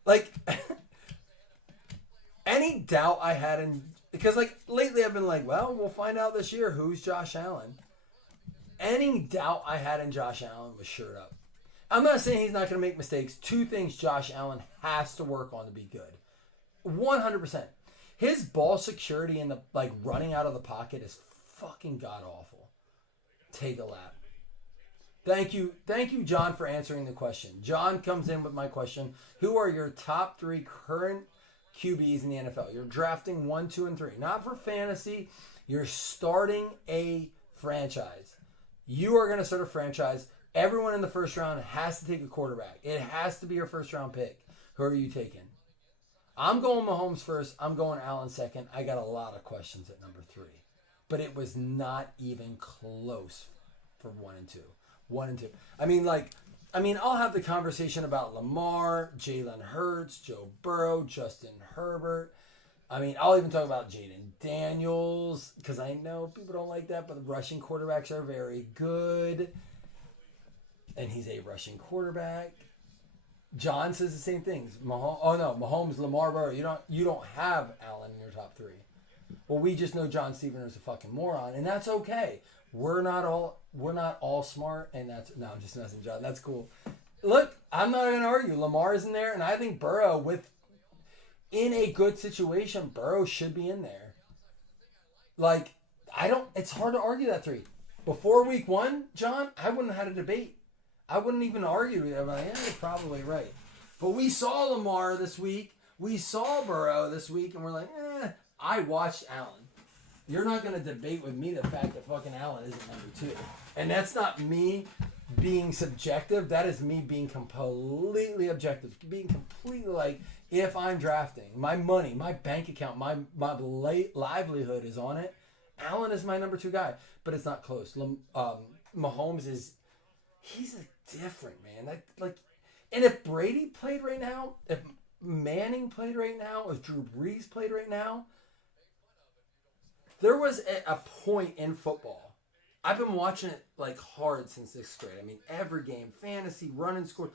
Like, any doubt I had because like lately I've been like, well, we'll find out this year who's Josh Allen. Any doubt I had in Josh Allen was shored up. I'm not saying he's not going to make mistakes. 2 things Josh Allen has to work on to be good. 100%. His ball security and the running out of the pocket is fucking god awful. Take a lap. Thank you, John, for answering the question. John comes in with my question: who are your top 3 current QBs in the NFL? You're drafting 1, 2, and 3, not for fantasy. You're starting a franchise. You are going to start a franchise. Everyone in the first round has to take a quarterback. It has to be your first round pick. Who are you taking? I'm going Mahomes first. I'm going Allen second. I got a lot of questions at number 3. But it was not even close for 1 and 2. 1 and 2. I'll have the conversation about Lamar, Jalen Hurts, Joe Burrow, Justin Herbert. I'll even talk about Jaden Daniels because I know people don't like that, but the rushing quarterbacks are very good. And he's a rushing quarterback. John says the same things. Mahomes, Lamar, Burrow. You don't have Allen in your top 3. Well, we just know John Stevens is a fucking moron, and that's okay. We're not all smart, and I'm just messing, John. That's cool. Look, I'm not gonna argue. Lamar isn't there, and I think Burrow, in a good situation, Burrow should be in there. It's hard to argue that 3. Before week 1, John, I wouldn't have had a debate. I wouldn't even argue with it. I'm like, you're probably right. But we saw Lamar this week. We saw Burrow this week, and we're like, I watched Allen. You're not going to debate with me the fact that fucking Allen isn't number 2. And that's not me being subjective. That is me being completely objective. Being completely if I'm drafting, my money, my bank account, my livelihood is on it. Allen is my number 2 guy. But it's not close. Mahomes he's a different man. And if Brady played right now, if Manning played right now, if Drew Brees played right now, there was a point in football. I've been watching it hard since 6th grade. Every game, fantasy, run and score.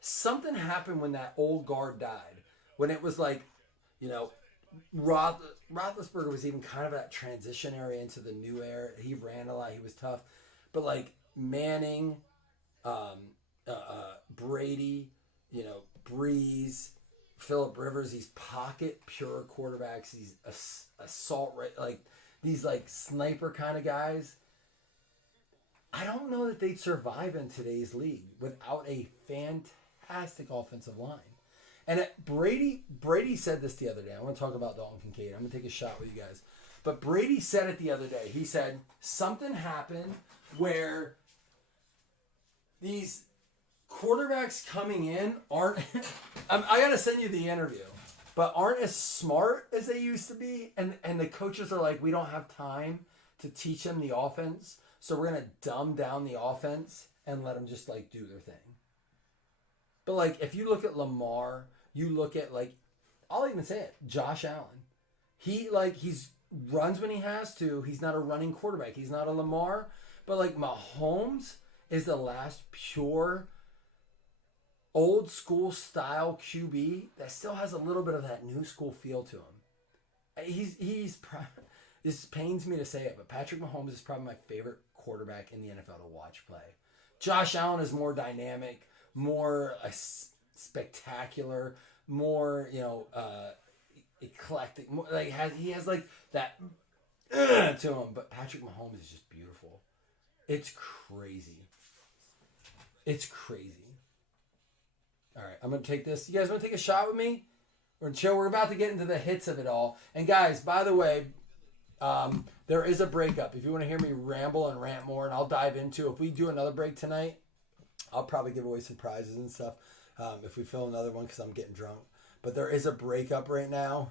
Something happened when that old guard died. When it was Roethlisberger was even kind of that transition area into the new era. He ran a lot. He was tough. But Manning, Brady, Breeze, Phillip Rivers, these pocket pure quarterbacks, these assault these sniper kind of guys. I don't know that they'd survive in today's league without a fantastic offensive line. And Brady said this the other day. I want to talk about Dalton Kincaid. I'm going to take a shot with you guys. But Brady said it the other day. He said something happened where these quarterbacks coming in aren't I got to send you the interview, but aren't as smart as they used to be, and the coaches are like, we don't have time to teach them the offense, so we're going to dumb down the offense and let them just do their thing. But if you look at Lamar, you look at I'll even say it, Josh Allen. He's runs when he has to. He's not a running quarterback. He's not a Lamar, but Mahomes is the last pure old school style QB that still has a little bit of that new school feel to him. This pains me to say it, but Patrick Mahomes is probably my favorite quarterback in the NFL to watch play. Josh Allen is more dynamic, more spectacular, more eclectic. More, he has that to him. But Patrick Mahomes is just beautiful. It's crazy. It's crazy. All right, I'm going to take this. You guys want to take a shot with me? Or chill? We're about to get into the hits of it all. And guys, by the way, there is a breakup. If you want to hear me ramble and rant more, and I'll dive into, if we do another break tonight, I'll probably give away some prizes and stuff if we fill another one because I'm getting drunk. But there is a breakup right now.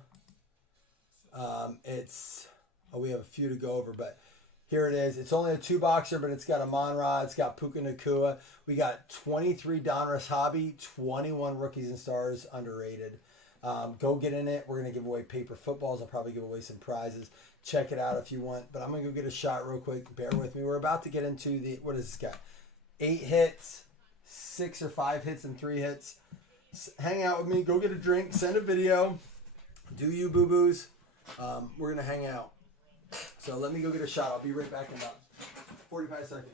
We have a few to go over, but here it is. It's only a 2-boxer, but it's got a Monrod. It's got Puka Nakua. We got 23 Donruss Hobby, 21 Rookies and Stars underrated. Go get in it. We're going to give away paper footballs. I'll probably give away some prizes. Check it out if you want. But I'm going to go get a shot real quick. Bear with me. We're about to get into what is this guy? 8 hits, 6 or 5 hits, and 3 hits. Hang out with me. Go get a drink. Send a video. Do you boo-boos. We're going to hang out. So let me go get a shot. I'll be right back in about 45 seconds.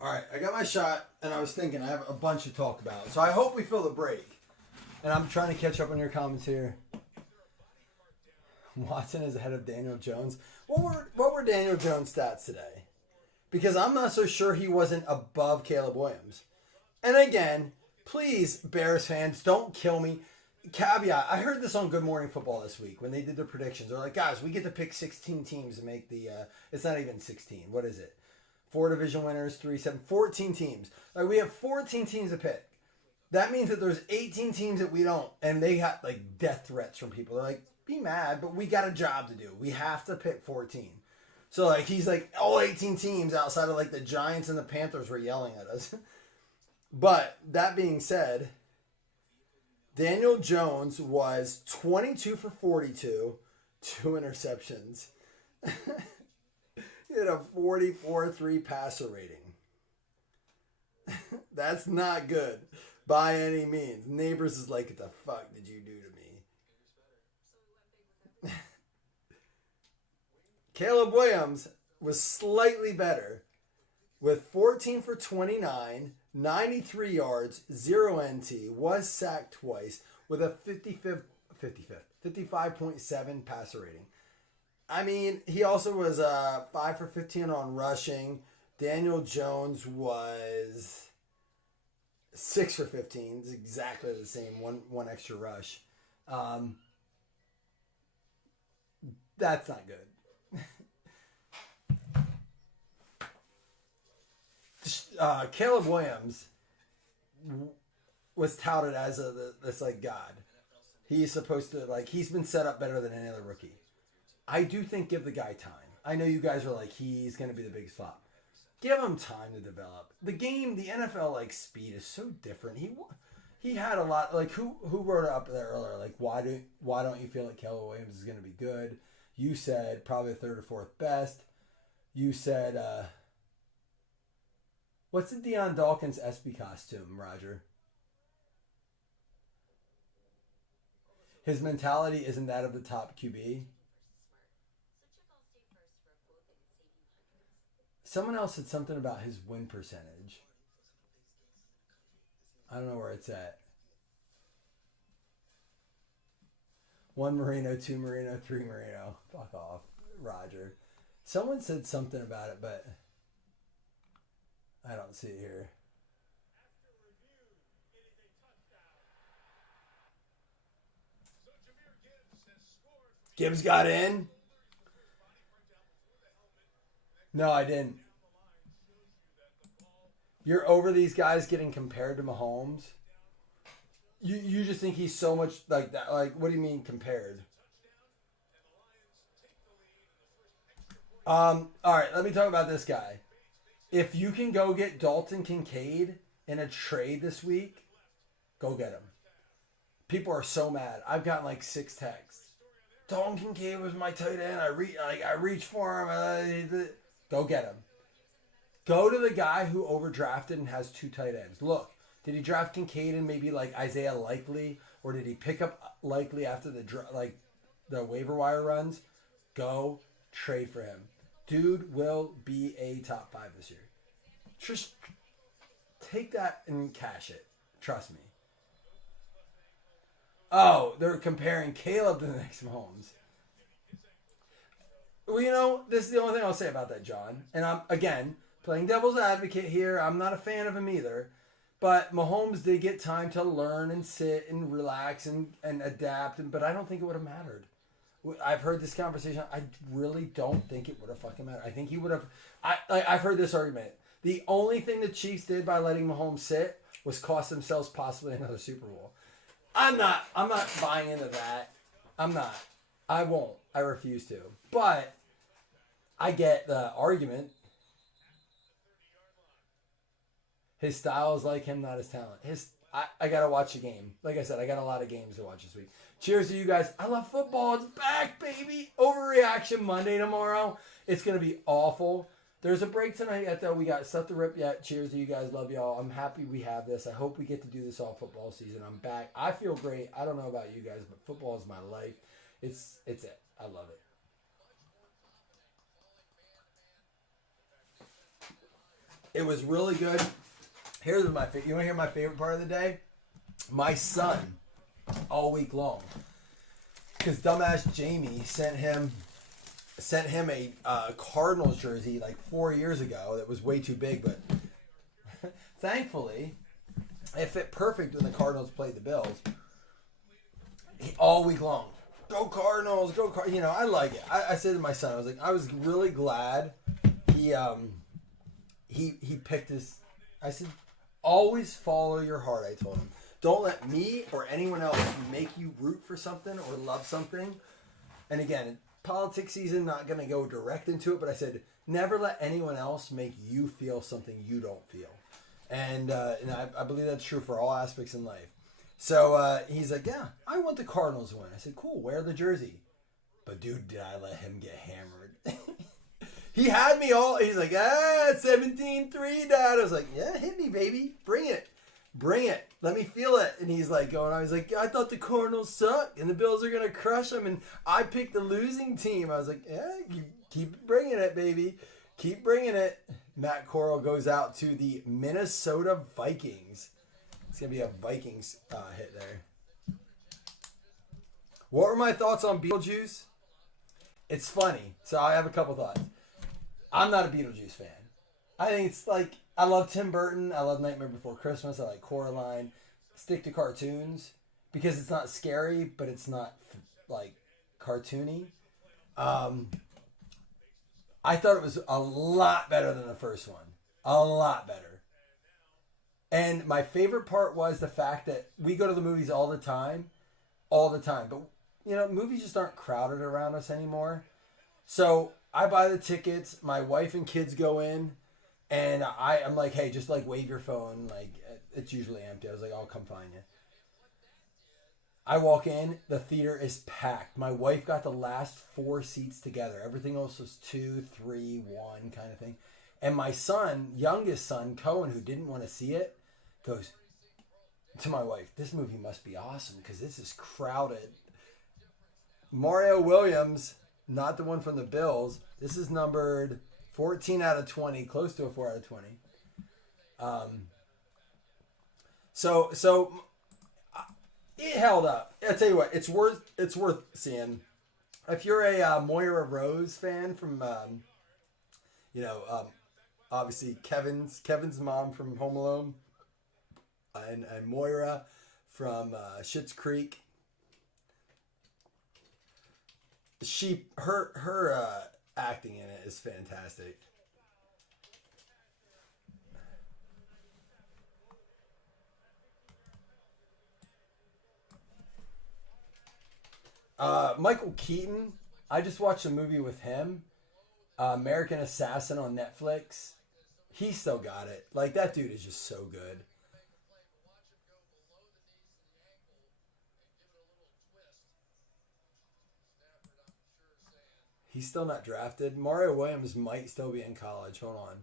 All right, I got my shot, and I was thinking I have a bunch to talk about. So I hope we fill the break. And I'm trying to catch up on your comments here. Watson is ahead of Daniel Jones. What were Daniel Jones' stats today? Because I'm not so sure he wasn't above Caleb Williams. And again, please, Bears fans, don't kill me. Caveat, I heard this on Good Morning Football this week when they did their predictions. They're like, guys, we get to pick 16 teams to make the, it's not even 16. What is it? 4 division winners, 3, 7, 14 teams. Like, we have 14 teams to pick. That means that there's 18 teams that we don't. And they got, like, death threats from people. They're like, be mad, but we got a job to do. We have to pick 14. So, like, he's like, all 18 teams outside of, like, the Giants and the Panthers were yelling at us. But, that being said, Daniel Jones was 22 for 42, 2 interceptions. He had a 44.3 passer rating. That's not good by any means. Neighbors is like, what the fuck did you do to me? Caleb Williams was slightly better with 14 for 29, 93 yards, 0 NT, was sacked twice with a 55.7 passer rating. I mean, he also was 5 for 15 on rushing. Daniel Jones was 6 for 15. It's exactly the same. One extra rush. That's not good. Caleb Williams was touted as this like God. He's supposed to, like, he's been set up better than any other rookie. I do think give the guy time. I know you guys are like, he's going to be the biggest flop. Give him time to develop. The game, the NFL, like, speed is so different. He had a lot, like, who wrote it up there earlier? Like, why don't you feel like Caleb Williams is going to be good? You said probably the 3rd or 4th best. You said, what's the Deion Dawkins SB costume, Roger? His mentality isn't that of the top QB. Someone else said something about his win percentage. I don't know where it's at. 1 Marino, 2 Marino, 3 Marino. Fuck off, Roger. Someone said something about it, but I don't see it here. Gibbs got in? No, I didn't. You're over these guys getting compared to Mahomes? You just think he's so much like that. Like, what do you mean compared? All right, let me talk about this guy. If you can go get Dalton Kincaid in a trade this week, go get him. People are so mad. I've gotten like 6 texts. Dalton Kincaid was my tight end. I reached for him. Go get him. Go to the guy who overdrafted and has 2 tight ends. Look, did he draft Kincaid and maybe like Isaiah Likely, or did he pick up Likely after the waiver wire runs? Go trade for him. Dude will be a top 5 this year. Just take that and cash it. Trust me. Oh, they're comparing Caleb to the next Mahomes. Well, you know, this is the only thing I'll say about that, John. And I'm, again, playing devil's advocate here. I'm not a fan of him either. But Mahomes did get time to learn and sit and relax and adapt. But I don't think it would have mattered. I've heard this conversation. I really don't think it would have fucking mattered. I think he would have. I've heard this argument. The only thing the Chiefs did by letting Mahomes sit was cost themselves possibly another Super Bowl. I'm not buying into that. I'm not. I won't. I refuse to. But I get the argument. His style is like him, not his talent. I gotta watch a game. Like I said, I got a lot of games to watch this week. Cheers to you guys. I love football. It's back, baby. Overreaction Monday tomorrow. It's gonna be awful. There's a break tonight yet, though. We got stuff to rip yet. Cheers to you guys. Love y'all. I'm happy we have this. I hope we get to do this all football season. I'm back. I feel great. I don't know about you guys, but football is my life. It's it. I love it. It was really good. Here's my favorite. You want to hear my favorite part of the day? My son, all week long, because dumbass Jamie sent him a Cardinals jersey like 4 years ago that was way too big, but thankfully it fit perfect when the Cardinals played the Bills. All week long, go Cardinals, go Cardinals. You know, I like it. I said to my son, I was really glad he picked his. I said, always follow your heart. I told him, don't let me or anyone else make you root for something or love something. And again, politics season, not going to go direct into it, but I said, never let anyone else make you feel something you don't feel. And I believe that's true for all aspects in life. So he's like, yeah, I want the Cardinals to win. I said, cool, wear the jersey. But dude, did I let him get hammered. He had me all, he's like, 17-3, Dad. I was like, yeah, hit me, baby. Bring it. Bring it. Let me feel it. And he's like I was like, I thought the Cardinals suck and the Bills are going to crush them. And I picked the losing team. I was like, yeah, you keep bringing it, baby. Keep bringing it. Matt Corral goes out to the Minnesota Vikings. It's going to be a Vikings hit there. What were my thoughts on Beetlejuice? It's funny. So I have a couple thoughts. I'm not a Beetlejuice fan. I think it's like, I love Tim Burton. I love Nightmare Before Christmas. I like Coraline. Stick to cartoons because it's not scary, but it's not like cartoony. I thought it was a lot better than the first one. A lot better. And my favorite part was the fact that we go to the movies all the time. But, you know, movies just aren't crowded around us anymore. So I buy the tickets. My wife and kids go in. And I'm like, hey, just like wave your phone. Like, it's usually empty. I was like, I'll come find you. I walk in. The theater is packed. My wife got the last 4 seats together. Everything else was 2, 3, 1 kind of thing. And my son, youngest son, Cohen, who didn't want to see it, goes to my wife, this movie must be awesome because this is crowded. Mario Williams, not the one from the Bills. This is numbered 14 out of 20, close to a 4 out of 20. So it held up. I'll tell you what, it's worth seeing. If you're a Moira Rose fan from, obviously Kevin's mom from Home Alone, and Moira from Schitt's Creek. Her acting in it is fantastic. Michael Keaton, I just watched a movie with him, American Assassin on Netflix. He still got it. Like, that dude is just so good. He's still not drafted. Mario Williams might still be in college. Hold on.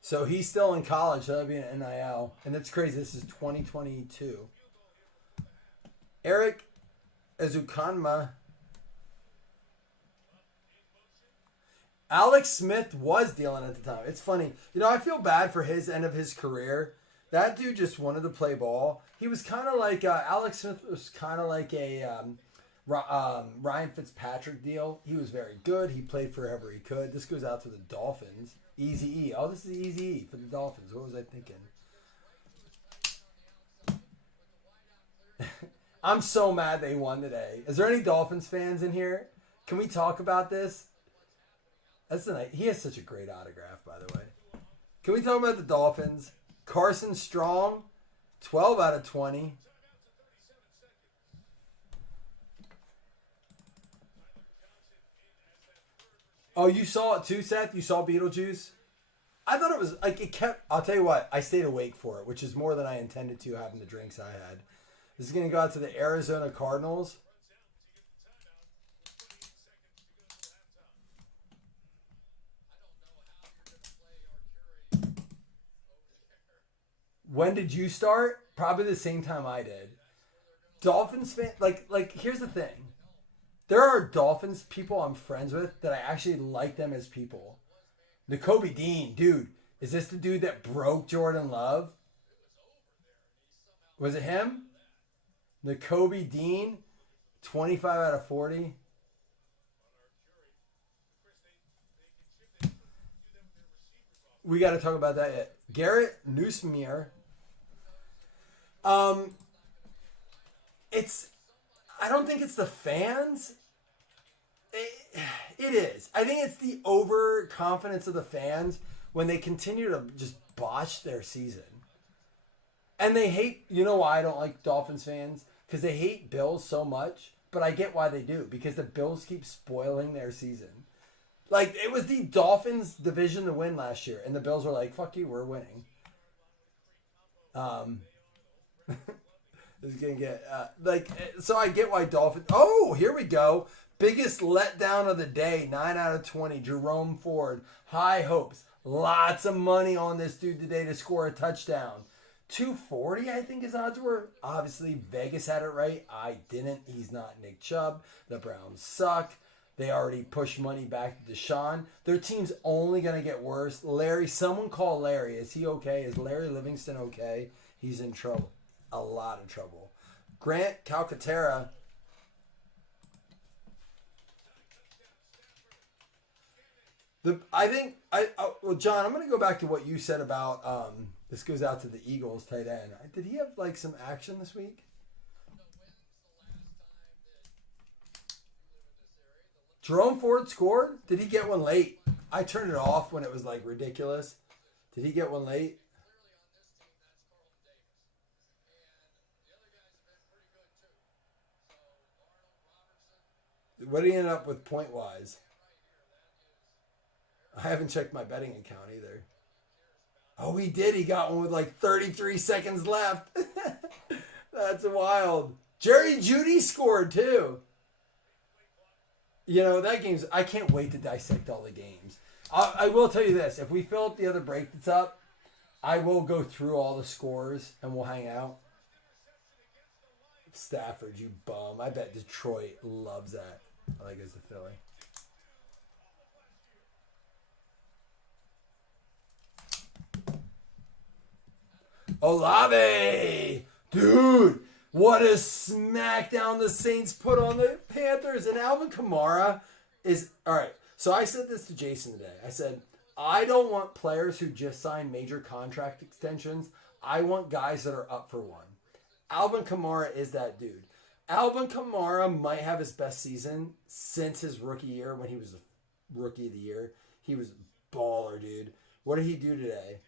So he's still in college. So that'd be an NIL. And that's crazy. This is 2022. Eric Ezukanma. Alex Smith was dealing at the time. It's funny. You know, I feel bad for his end of his career. That dude just wanted to play ball. He was kind of like, Alex Smith was kind of like a Ryan Fitzpatrick deal. He was very good. He played forever he could. This goes out to the Dolphins. Easy E. Oh, this is Easy E for the Dolphins. What was I thinking? I'm so mad they won today. Is there any Dolphins fans in here? Can we talk about this? That's the night. He has such a great autograph, by the way. Can we talk about the Dolphins? Carson Strong, 12 out of 20. Oh, you saw it too, Seth? You saw Beetlejuice? I thought it was, like, it kept, I'll tell you what, I stayed awake for it, which is more than I intended to having the drinks I had. This is going to go out to the Arizona Cardinals. When did you start? Probably the same time I did. Dolphins fan, like here's the thing. There are Dolphins people I'm friends with that I actually like them as people. N'Kobe Dean, dude. Is this the dude that broke Jordan Love? Was it him? N'Kobe Dean, 25 out of 40. We got to talk about that yet. Garrett Newsmere. I don't think it's the fans. It is. I think it's the overconfidence of the fans when they continue to just botch their season. And they hate, you know why I don't like Dolphins fans? Because they hate Bills so much. But I get why they do. Because the Bills keep spoiling their season. Like, it was the Dolphins division to win last year. And the Bills were like, fuck you, we're winning. This is going to get, so I get why Dolphins. Oh, here we go. Biggest letdown of the day, 9 out of 20. Jerome Ford, high hopes. Lots of money on this dude today to score a touchdown. 240, I think his odds were. Obviously, Vegas had it right. I didn't. He's not Nick Chubb. The Browns suck. They already pushed money back to Deshaun. Their team's only going to get worse. Larry, someone call Larry. Is he okay? Is Larry Livingston okay? He's in trouble. A lot of trouble. Grant Calcaterra. Well, John, I'm going to go back to what you said about, this goes out to the Eagles tight end. Did he have, like, some action this week? Jerome Ford scored? Did he get one late? I turned it off when it was, like, ridiculous. Did he get one late? What did he end up with point-wise? I haven't checked my betting account either. Oh, he did. He got one with like 33 seconds left. That's wild. Jerry Jeudy scored too. You know, that game's... I can't wait to dissect all the games. I will tell you this. If we fill up the other break that's up, I will go through all the scores and we'll hang out. Stafford, you bum. I bet Detroit loves that. I like it as a Philly. Olave! Dude, what a smackdown the Saints put on the Panthers. And Alvin Kamara is... All right, so I said this to Jason today. I said, I don't want players who just signed major contract extensions. I want guys that are up for one. Alvin Kamara is that dude. Alvin Kamara might have his best season since his rookie year when he was the rookie of the year. He was baller, dude. What did he do today?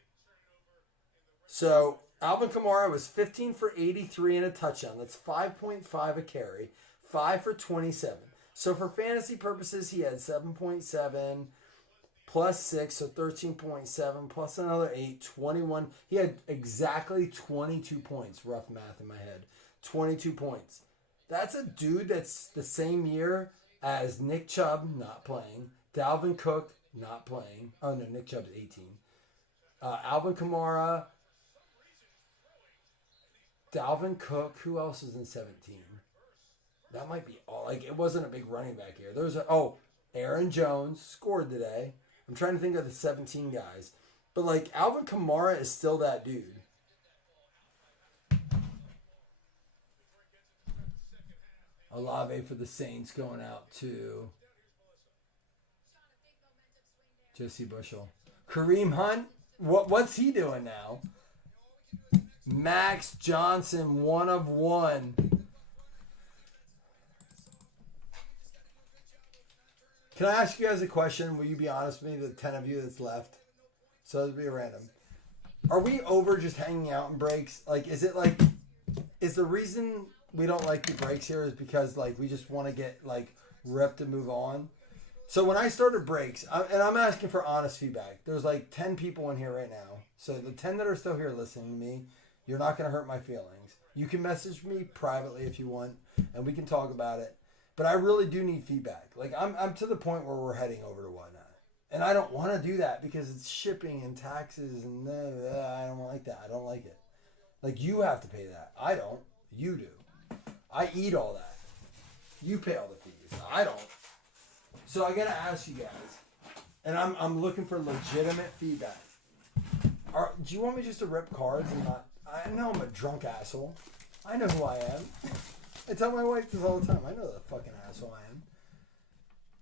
So, Alvin Kamara was 15 for 83 and a touchdown. That's 5.5 a carry. 5 for 27. So, for fantasy purposes, he had 7.7 plus 6, so 13.7 plus another 8, 21. He had exactly 22 points. Rough math in my head. 22 points. That's a dude that's the same year as Nick Chubb not playing. Dalvin Cook not playing. Oh, no, Nick Chubb's 18. Alvin Kamara... Dalvin Cook, who else is in 17? That might be all. Like, it wasn't a big running back here. Aaron Jones scored today. I'm trying to think of the 17 guys. But, like, Alvin Kamara is still that dude. Olave for the Saints going out to Jesse Bushel. Kareem Hunt, what's he doing now? Max Johnson, 1 of 1. Can I ask you guys a question? Will you be honest with me, the 10 of you that's left? So it'll be random. Are we over just hanging out in breaks? Like, is the reason we don't like the breaks here is because, like, we just want to get, like, ripped and move on? So when I started breaks, and I'm asking for honest feedback, there's like 10 people in here right now. So the 10 that are still here listening to me, you're not going to hurt my feelings. You can message me privately if you want, and we can talk about it. But I really do need feedback. Like, I'm to the point where we're heading over to whatnot. And I don't want to do that because it's shipping and taxes and I don't like that. I don't like it. Like, you have to pay that. I don't. You do. I eat all that. You pay all the fees. I don't. So I got to ask you guys, And I'm looking for legitimate feedback. Do you want me just to rip cards and not? I know I'm a drunk asshole. I know who I am. I tell my wife this all the time. I know the fucking asshole I am.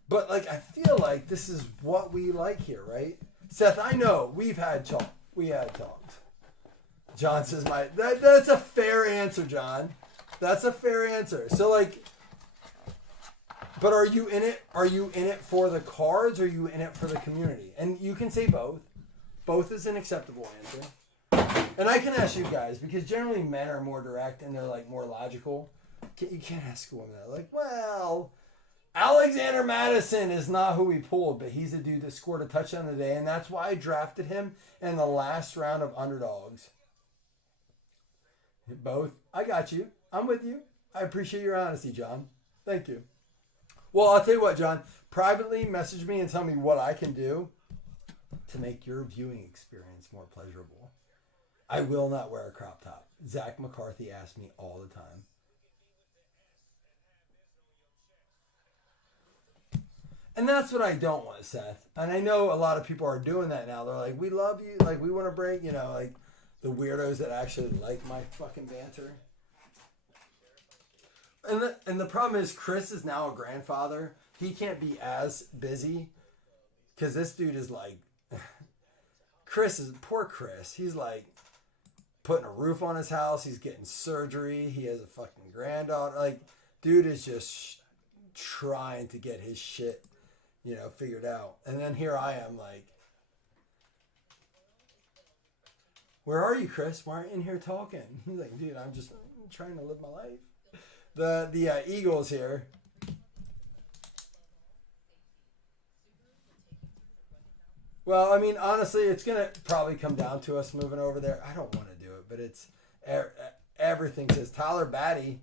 But like, I feel like this is what we like here, right? Seth, I know we've had talk. We had talks. John says that's a fair answer, John. That's a fair answer. So like, but are you in it? Are you in it for the cards or are you in it for the community? And you can say both. Both is an acceptable answer. And I can ask you guys, because generally men are more direct and they're like more logical. You can't ask women that. Like, well, Alexander Madison is not who we pulled, but he's a dude that scored a touchdown today, and that's why I drafted him in the last round of underdogs. Both. I got you. I'm with you. I appreciate your honesty, John. Thank you. Well, I'll tell you what, John. Privately message me and tell me what I can do to make your viewing experience more pleasurable. I will not wear a crop top. Zach McCarthy asks me all the time. And that's what I don't want, Seth. And I know a lot of people are doing that now. They're like, we love you. Like, we want to break, like the weirdos that actually like my fucking banter. And the problem is Chris is now a grandfather. He can't be as busy because this dude is like, poor Chris. He's like putting a roof on his house. He's getting surgery. He has a fucking granddaughter. Like, dude is just trying to get his shit, figured out. And then here I am like, where are you, Chris? Why aren't you in here talking? He's like, dude, I'm just trying to live my life. The Eagles here. Well, I mean, honestly, it's going to probably come down to us moving over there. I don't want to do it, but it's everything says Tyler Batty.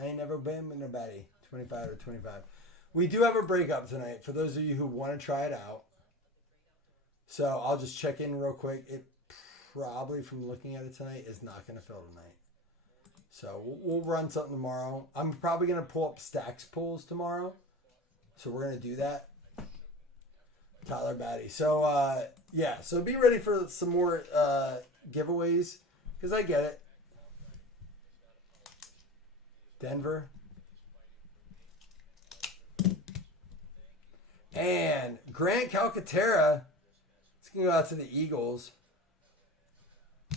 I ain't never been in a Batty, 25 or 25. We do have a breakup tonight for those of you who want to try it out. So I'll just check in real quick. It probably, from looking at it tonight, is not going to fill tonight. So we'll run something tomorrow. I'm probably going to pull up stacks pulls tomorrow. So we're going to do that. Tyler Batty. So, yeah. So be ready for some more giveaways. Because I get it. Denver. And Grant Calcaterra. It's going to go out to the Eagles.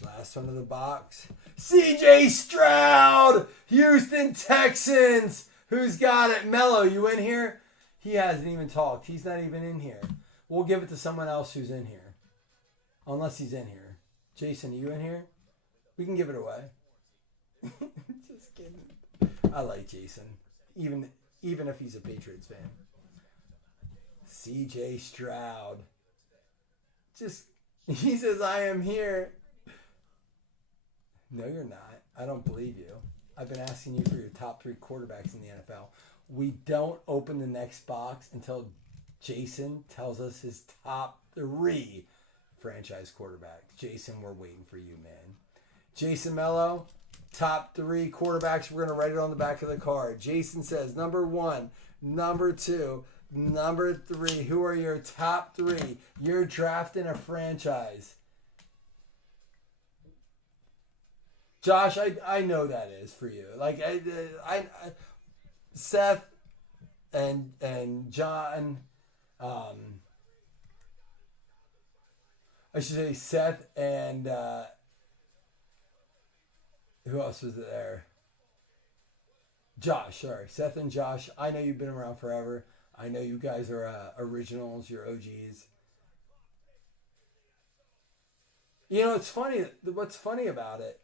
Last one of the box. CJ Stroud, Houston Texans. Who's got it? Mello, you in here? He hasn't even talked. He's not even in here. We'll give it to someone else who's in here. Unless he's in here. Jason, are you in here? We can give it away. Just kidding. I like Jason. Even if he's a Patriots fan. CJ Stroud. He says, I am here. No, you're not. I don't believe you. I've been asking you for your top 3 quarterbacks in the NFL. We don't open the next box until Jason tells us his top 3 franchise quarterbacks. Jason, we're waiting for you, man. Jason Mello, top 3 quarterbacks. We're going to write it on the back of the card. Jason says, number 1, number 2, number 3. Who are your top 3? You're drafting a franchise. Josh, I know that is for you. Like I Seth and John. I should say Seth and who else was there? Josh. Sorry, Seth and Josh. I know you've been around forever. I know you guys are originals. You're OGs. It's funny. What's funny about it?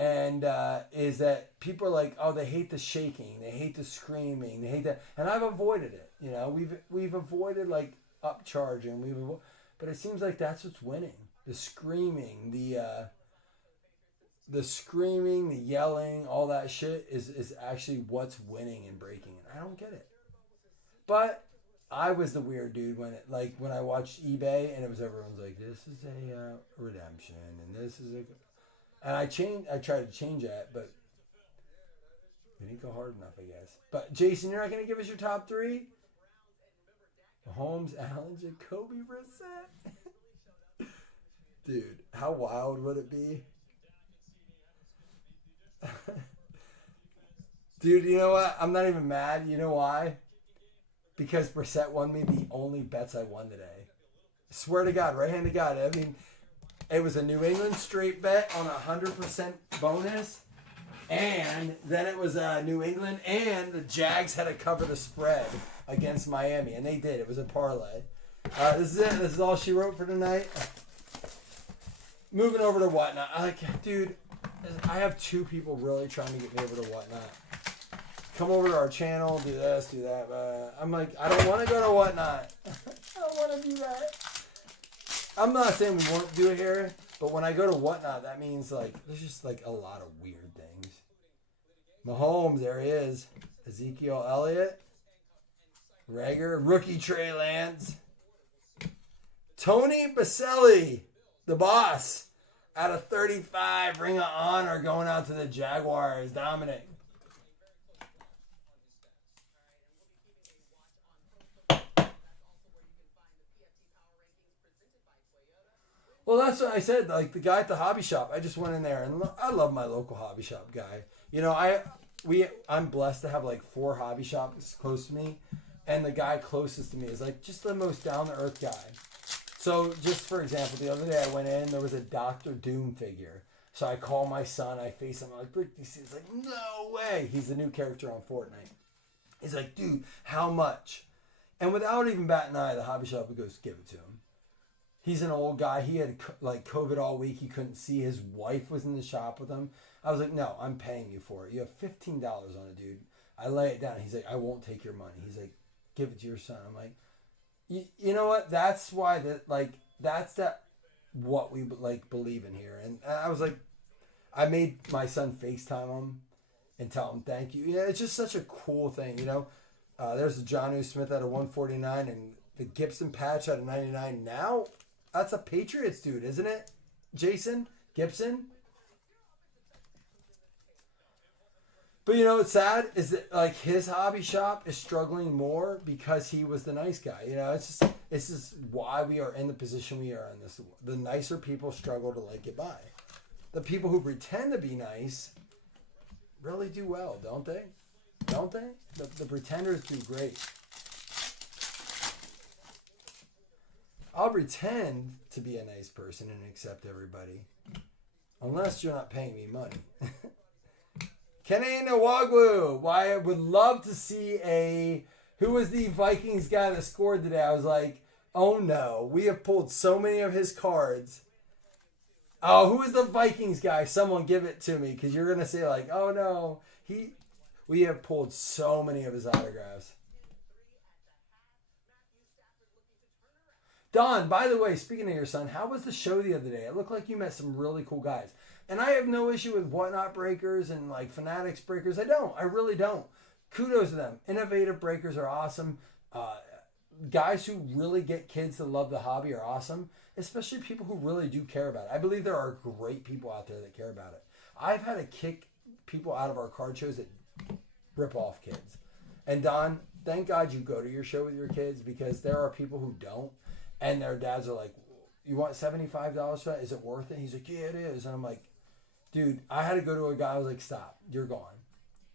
And is that people are like, oh, they hate the shaking, they hate the screaming, they hate that, and I've avoided it. We've avoided like upcharging. But it seems like that's what's winning: the screaming, the screaming, the yelling, all that shit is actually what's winning and breaking. And I don't get it. But I was the weird dude when I watched eBay and it was everyone's like, this is a redemption and this is a. And I tried to change that, but we didn't go hard enough, I guess. But Jason, you're not going to give us your top 3? Holmes, Allen, Jacoby Brissett. Dude, how wild would it be? Dude, you know what? I'm not even mad. You know why? Because Brissett won me the only bets I won today. Swear to God, right hand to God. I mean, it was a New England straight bet on 100% bonus. And then it was New England, and the Jags had to cover the spread against Miami, and they did. It was a parlay. This is it. This is all she wrote for tonight. Moving over to Whatnot. Dude, I have 2 people really trying to get me over to Whatnot. Come over to our channel, do this, do that. I'm like, I don't want to go to Whatnot. I don't want to do that. I'm not saying we won't do it here, but when I go to Whatnot, that means like there's just like a lot of weird things. Mahomes, there he is. Ezekiel Elliott. Rager, rookie Trey Lance. Tony Baselli, the boss, out of 35, Ring of Honor, going out to the Jaguars. Dominic. Well, that's what I said. Like the guy at the hobby shop, I just went in there, and I love my local hobby shop guy. You know, I'm blessed to have like 4 hobby shops close to me, and the guy closest to me is like just the most down to earth guy. So, just for example, the other day I went in, there was a Doctor Doom figure. So I call my son, I face him, I'm like, Rick, he's like, no way. He's the new character on Fortnite. He's like, dude, how much? And without even batting an eye, the hobby shop goes, give it to him. He's an old guy. He had like COVID all week. He couldn't see. His wife was in the shop with him. I was like, no, I'm paying you for it. You have $15 on it, dude. I lay it down. He's like, I won't take your money. He's like, give it to your son. I'm like, you know what? That's why what we like believe in here. And I was like, I made my son FaceTime him and tell him thank you. Yeah, it's just such a cool thing, you know. There's a Jonnu Smith at a 149 and the Gibson patch at a 99 now. That's a Patriots dude, isn't it? Jason Gibson. But you know what's sad is that like his hobby shop is struggling more because he was the nice guy. You know, it's just why we are in the position we are in this. The nicer people struggle to like get by. The people who pretend to be nice really do well, don't they? Don't they? The pretenders do great. I'll pretend to be a nice person and accept everybody. Unless you're not paying me money. Kenny Nwagwu. Why I would love to see who was the Vikings guy that scored today? I was like, oh no, we have pulled so many of his cards. Oh, who is the Vikings guy? Someone give it to me, because you're going to say like, oh no, we have pulled so many of his autographs. Don, by the way, speaking of your son, how was the show the other day? It looked like you met some really cool guys. And I have no issue with Whatnot breakers and like Fanatics breakers. I really don't. Kudos to them. Innovative breakers are awesome. Guys who really get kids to love the hobby are awesome. Especially people who really do care about it. I believe there are great people out there that care about it. I've had to kick people out of our card shows that rip off kids. And Don, thank God you go to your show with your kids, because there are people who don't. And their dads are like, you want $75 for that? Is it worth it? He's like, yeah, it is. And I'm like, dude, I had to go to a guy. I was like, stop, you're gone.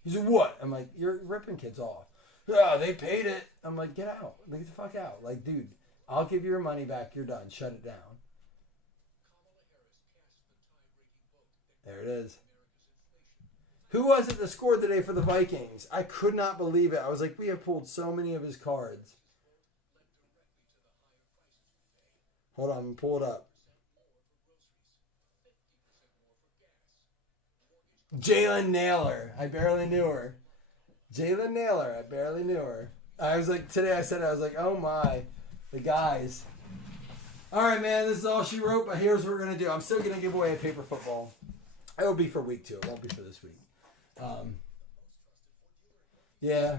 He's like, what? I'm like, you're ripping kids off. Yeah, they paid it. I'm like, get out. Get the fuck out. Like, dude, I'll give you your money back. You're done. Shut it down. There it is. Who was it that scored today for the Vikings? I could not believe it. I was like, we have pulled so many of his cards. Hold on, pull it up. Jalen Naylor. I barely knew her. Jalen Naylor. I barely knew her. I was like, today I was like, oh my, the guys. All right, man, this is all she wrote, but here's what we're going to do. I'm still going to give away a paper football. It will be for week 2. It won't be for this week. Yeah.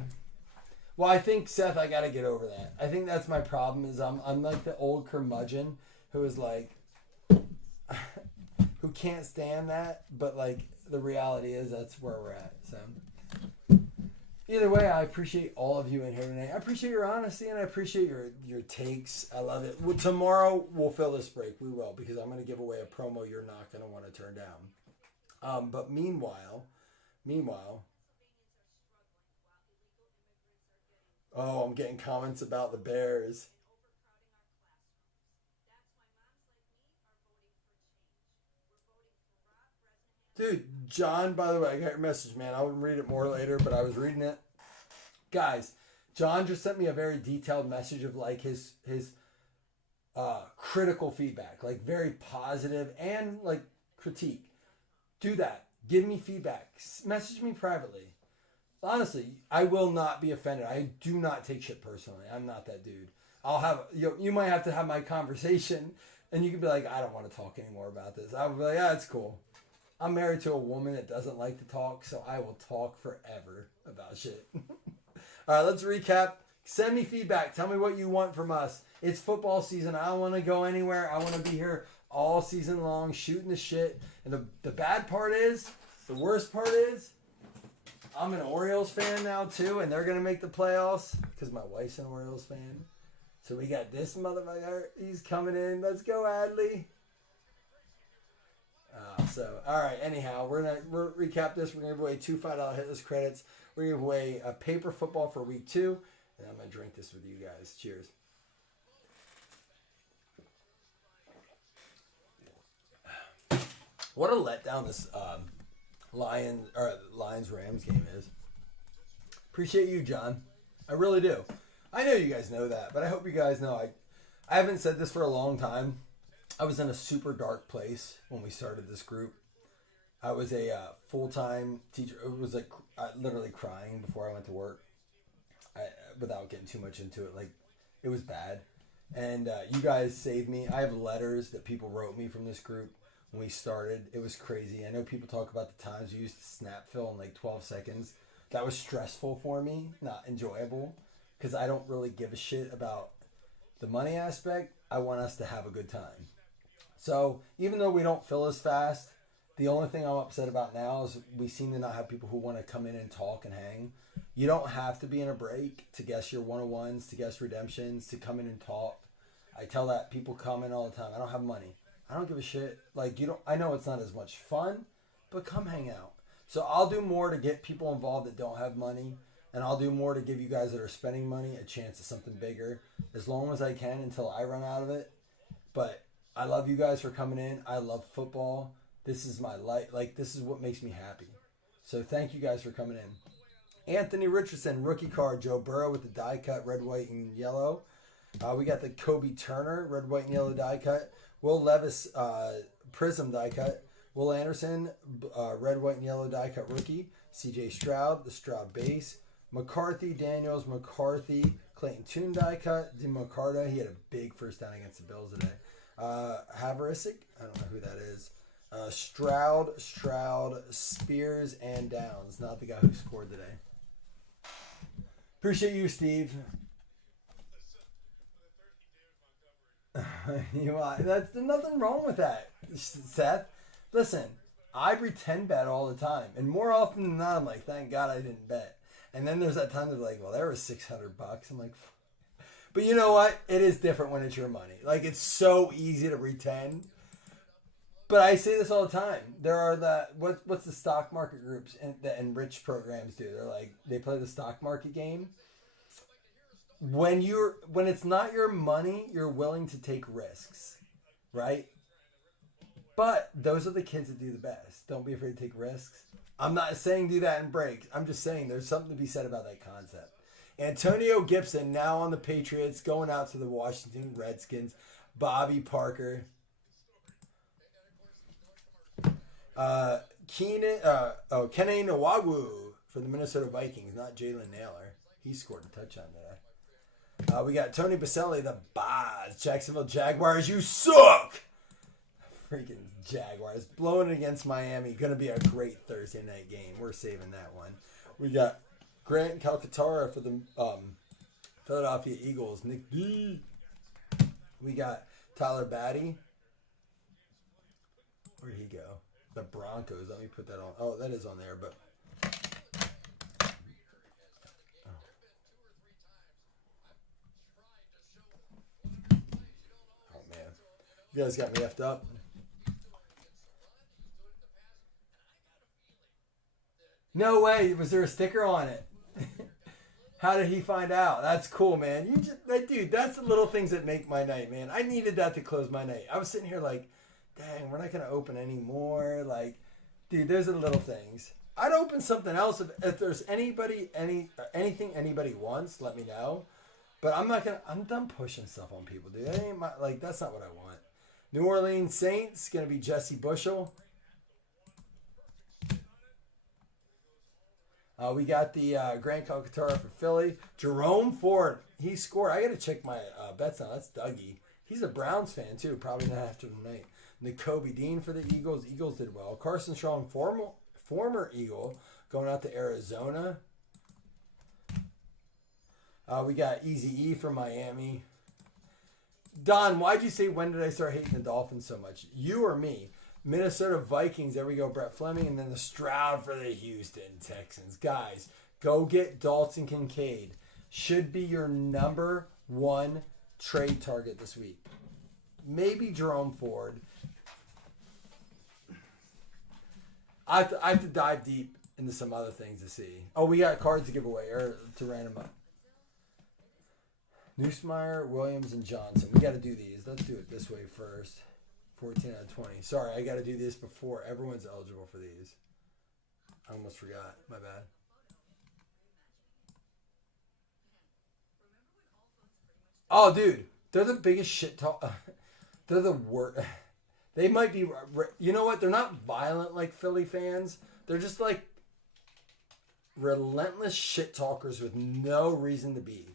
Well, I think, Seth, I got to get over that. I think that's my problem, is I'm like the old curmudgeon who is like, who can't stand that, but like the reality is that's where we're at. So Either way, I appreciate all of you in here tonight. I appreciate your honesty and I appreciate your takes. I love it. Well, tomorrow we'll fill this break. We will, because I'm going to give away a promo you're not going to want to turn down. But meanwhile, oh, I'm getting comments about the Bears. Dude, John, by the way, I got your message, man. I'll read it more later, but I was reading it. Guys, John just sent me a very detailed message of like his critical feedback, like very positive and like critique. Do that. Give me feedback. Message me privately. Honestly, I will not be offended. I do not take shit personally. I'm not that dude. I'll have you might have to have my conversation, and you can be like, I don't want to talk anymore about this. I'll be like, yeah, it's cool. I'm married to a woman that doesn't like to talk, so I will talk forever about shit. All right, let's recap. Send me feedback. Tell me what you want from us. It's football season. I don't want to go anywhere. I want to be here all season long shooting the shit. And the bad part is, the worst part is, I'm an Orioles fan now too, and they're going to make the playoffs because my wife's an Orioles fan. So we got this motherfucker. He's coming in. Let's go, Adley. All right, anyhow, we're going to recap this. We're going to give away 2 $5 hitless credits. We're going to give away a paper football for week 2. And I'm going to drink this with you guys. Cheers. What a letdown this Lions-Rams game is. Appreciate you, John. I really do. I know you guys know that, but I hope you guys know I haven't said this for a long time. I was in a super dark place when we started this group. I was a full-time teacher. It was like literally crying before I went to work. Without getting too much into it, like it was bad. And you guys saved me. I have letters that people wrote me from this group when we started. It was crazy. I know people talk about the times we used to snap fill in like 12 seconds. That was stressful for me, not enjoyable, because I don't really give a shit about the money aspect. I want us to have a good time. So even though we don't fill as fast, the only thing I'm upset about now is we seem to not have people who want to come in and talk and hang. You don't have to be in a break to guess your 101s, to guess redemptions, to come in and talk. I tell that people come in all the time. I don't have money. I don't give a shit. Like, you don't. I know it's not as much fun, but come hang out. So I'll do more to get people involved that don't have money, and I'll do more to give you guys that are spending money a chance at something bigger, as long as I can until I run out of it. But I love you guys for coming in. I love football. This is my life. Like, this is what makes me happy. So thank you guys for coming in. Anthony Richardson, rookie card. Joe Burrow with the die cut, red, white, and yellow. We got the Kobe Turner, red, white, and yellow die cut. Will Levis, prism die cut. Will Anderson, red, white, and yellow die cut rookie. CJ Stroud, the Stroud base. McCarthy, Daniels, McCarthy, Clayton Tune die cut. DeMarcarda, he had a big first down against the Bills today. Haverisic, I don't know who that is. Stroud, Spears, and Downs. Not the guy who scored today. Appreciate you, Steve. There's nothing wrong with that, Seth. Listen, I pretend bet all the time, and more often than not, I'm like, thank God I didn't bet. And then there's that time they're like, well, there was $600. I'm like, but you know what? It is different when it's your money. Like, it's so easy to pretend. But I say this all the time. There are what's the stock market groups that enrich programs do? They're like, they play the stock market game. When it's not your money, you're willing to take risks, right? But those are the kids that do the best. Don't be afraid to take risks. I'm not saying do that in breaks. I'm just saying there's something to be said about that concept. Antonio Gibson now on the Patriots, going out to the Washington Redskins. Bobby Parker. Kene Nwangwu for the Minnesota Vikings, not Jalen Naylor. He scored a touchdown today. We got Tony Baselli, the Boz, Jacksonville Jaguars. You suck! Freaking Jaguars. Blowing it against Miami. Going to be a great Thursday night game. We're saving that one. We got Grant Calcaterra for the Philadelphia Eagles. Nick D. We got Tyler Batty. Where'd he go? The Broncos. Let me put that on. Oh, that is on there, but You guys got me effed up. No way. Was there a sticker on it? How did he find out? That's cool, man. You just, like, dude, that's the little things that make my night, man. I needed that to close my night. I was sitting here like, dang, we're not going to open anymore. Like, dude, there's the little things. I'd open something else if there's anything anybody wants, let me know. But I'm not going to, I'm done pushing stuff on people, dude. That ain't my, like, that's not what I want. New Orleans Saints, going to be Jesse Bushel. We got the Grand Calcutta for Philly. Jerome Ford, he scored. I got to check my bets now. That's Dougie. He's a Browns fan, too. Probably not after tonight. Nakobe Dean for the Eagles. Eagles did well. Carson Strong, former Eagle, going out to Arizona. We got Easy E from Miami. Don, why'd you say when did I start hating the Dolphins so much? You or me? Minnesota Vikings, there we go, Brett Fleming, and then the Stroud for the Houston Texans. Guys, go get Dalton Kincaid. Should be your number one trade target this week. Maybe Jerome Ford. I have to dive deep into some other things to see. Oh, we got cards to give away or to random up. Neusmeyer, Williams, and Johnson. We got to do these. Let's do it this way first. 14 out of 20. Sorry, I got to do this before everyone's eligible for these. I almost forgot. My bad. Oh, dude. They're the biggest shit talk. They're the worst. They might be. You know what? They're not violent like Philly fans. They're just like relentless shit talkers with no reason to be.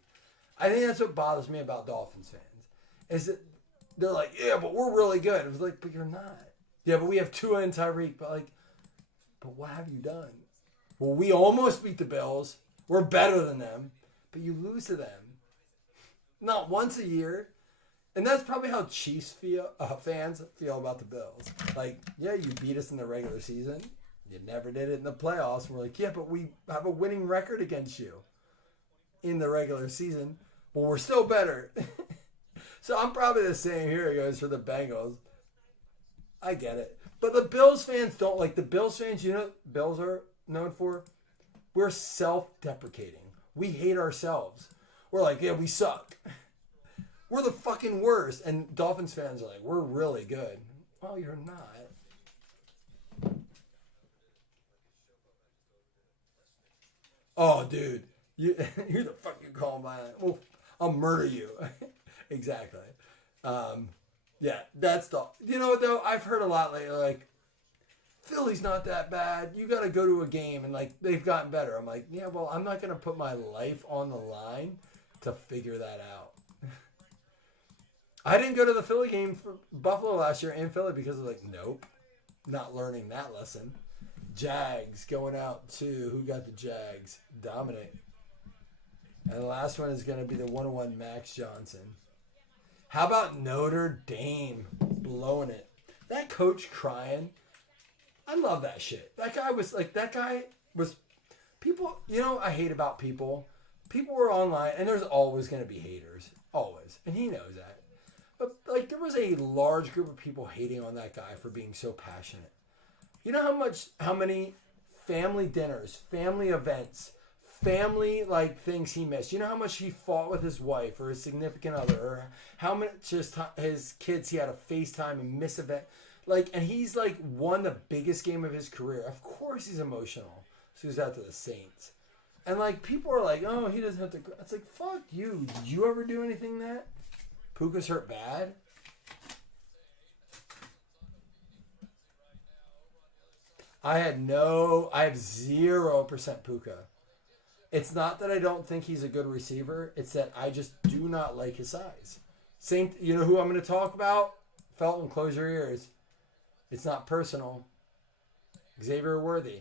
I think that's what bothers me about Dolphins fans. Is that they're like, yeah, but we're really good. It was like, but you're not. Yeah, but we have Tua and Tyreek. But what have you done? Well, we almost beat the Bills. We're better than them. But you lose to them. Not once a year. And that's probably how Chiefs fans feel about the Bills. Like, yeah, you beat us in the regular season. You never did it in the playoffs. And we're like, yeah, but we have a winning record against you in the regular season. Well, we're still better. So I'm probably the same. Here it goes for the Bengals. I get it. But the Bills fans don't like the Bills fans. You know what Bills are known for? We're self-deprecating. We hate ourselves. We're like, yeah, we suck. We're the fucking worst. And Dolphins fans are like, we're really good. Well, you're not. Oh, dude. Who the fuck you call my... Well, I'll murder you. Exactly. Yeah, that's the... You know what, though? I've heard a lot lately, like, Philly's not that bad. You got to go to a game, and, like, they've gotten better. I'm like, yeah, well, I'm not going to put my life on the line to figure that out. I didn't go to the Philly game for Buffalo last year in Philly because of, like, nope, not learning that lesson. Jags going out to... Who got the Jags? Dominic. And the last one is going to be the 101 Max Johnson. How about Notre Dame blowing it? That coach crying. I love that shit. That guy was people, you know, I hate about people. People were online, and there's always going to be haters. Always. And he knows that. But, like, there was a large group of people hating on that guy for being so passionate. You know how many family dinners, family events, family like things he missed. You know how much he fought with his wife or his significant other, or how much just his kids he had to FaceTime and miss event. Like, and he's like won the biggest game of his career. Of course he's emotional. So he's out to the Saints. And like people are like, oh, he doesn't have to. It's like, fuck you. Did you ever do anything that? Puka's hurt bad. I have 0% Puka. It's not that I don't think he's a good receiver. It's that I just do not like his size. Same, you know who I'm going to talk about? Felton, close your ears. It's not personal. Xavier Worthy.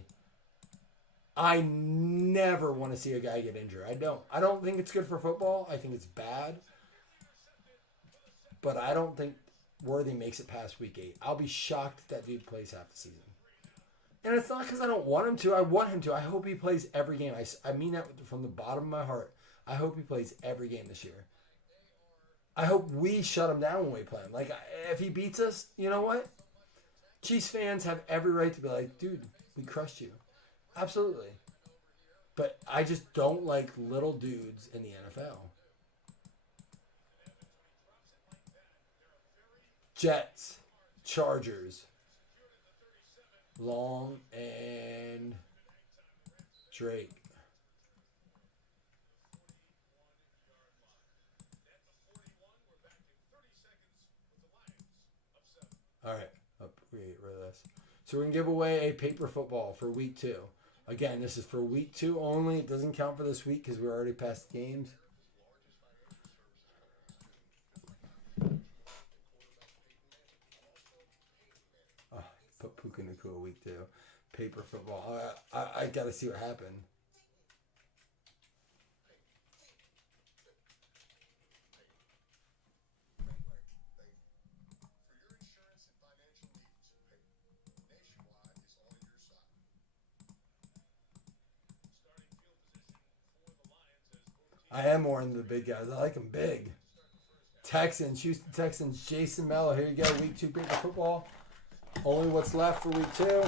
I never want to see a guy get injured. I don't. I don't think it's good for football. I think it's bad. But I don't think Worthy makes it past week 8. I'll be shocked if that dude plays half the season. And it's not because I don't want him to. I want him to. I hope he plays every game. I mean that from the bottom of my heart. I hope he plays every game this year. I hope we shut him down when we play him. Like, if he beats us, you know what? Chiefs fans have every right to be like, dude, we crushed you. Absolutely. But I just don't like little dudes in the NFL. Jets, Chargers, Long and Drake. All right, rid of this. So we're gonna give away a paper football for week 2. Again, this is for week 2 only. It doesn't count for this week because we're already past the games. Oh, put Puka Nacua week 2. Paper football. I gotta see what happened. I am more into the big guys. I like them big. Texans, Houston Texans, Jason Mello. Here you go, week 2 paper football. Only what's left for week 2.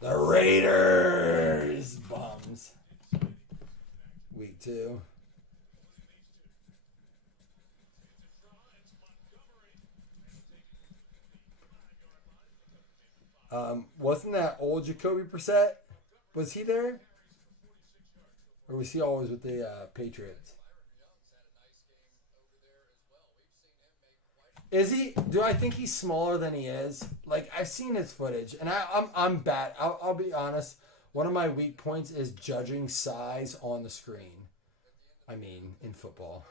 The Raiders. Bums. Week 2. Wasn't that old Jacoby Brissett? Was he there? Or was he always with the Patriots? Is he? Do I think he's smaller than he is? Like, I've seen his footage, and I'm bad. I'll be honest. One of my weak points is judging size on the screen. I mean, in football.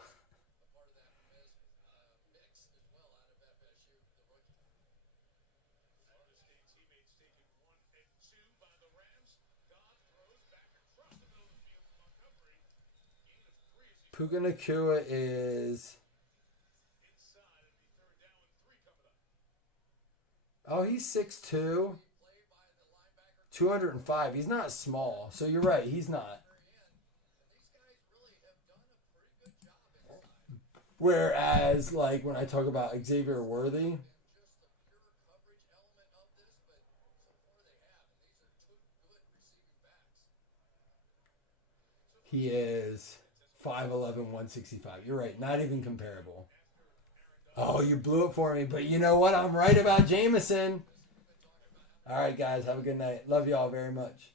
Puka Nacua is... Oh, he's 6'2", 205. He's not small, so you're right. He's not. Whereas, like, when I talk about Xavier Worthy, he is 5'11", 165. You're right. Not even comparable. Oh, you blew it for me. But you know what? I'm right about Jameson. All right, guys. Have a good night. Love you all very much.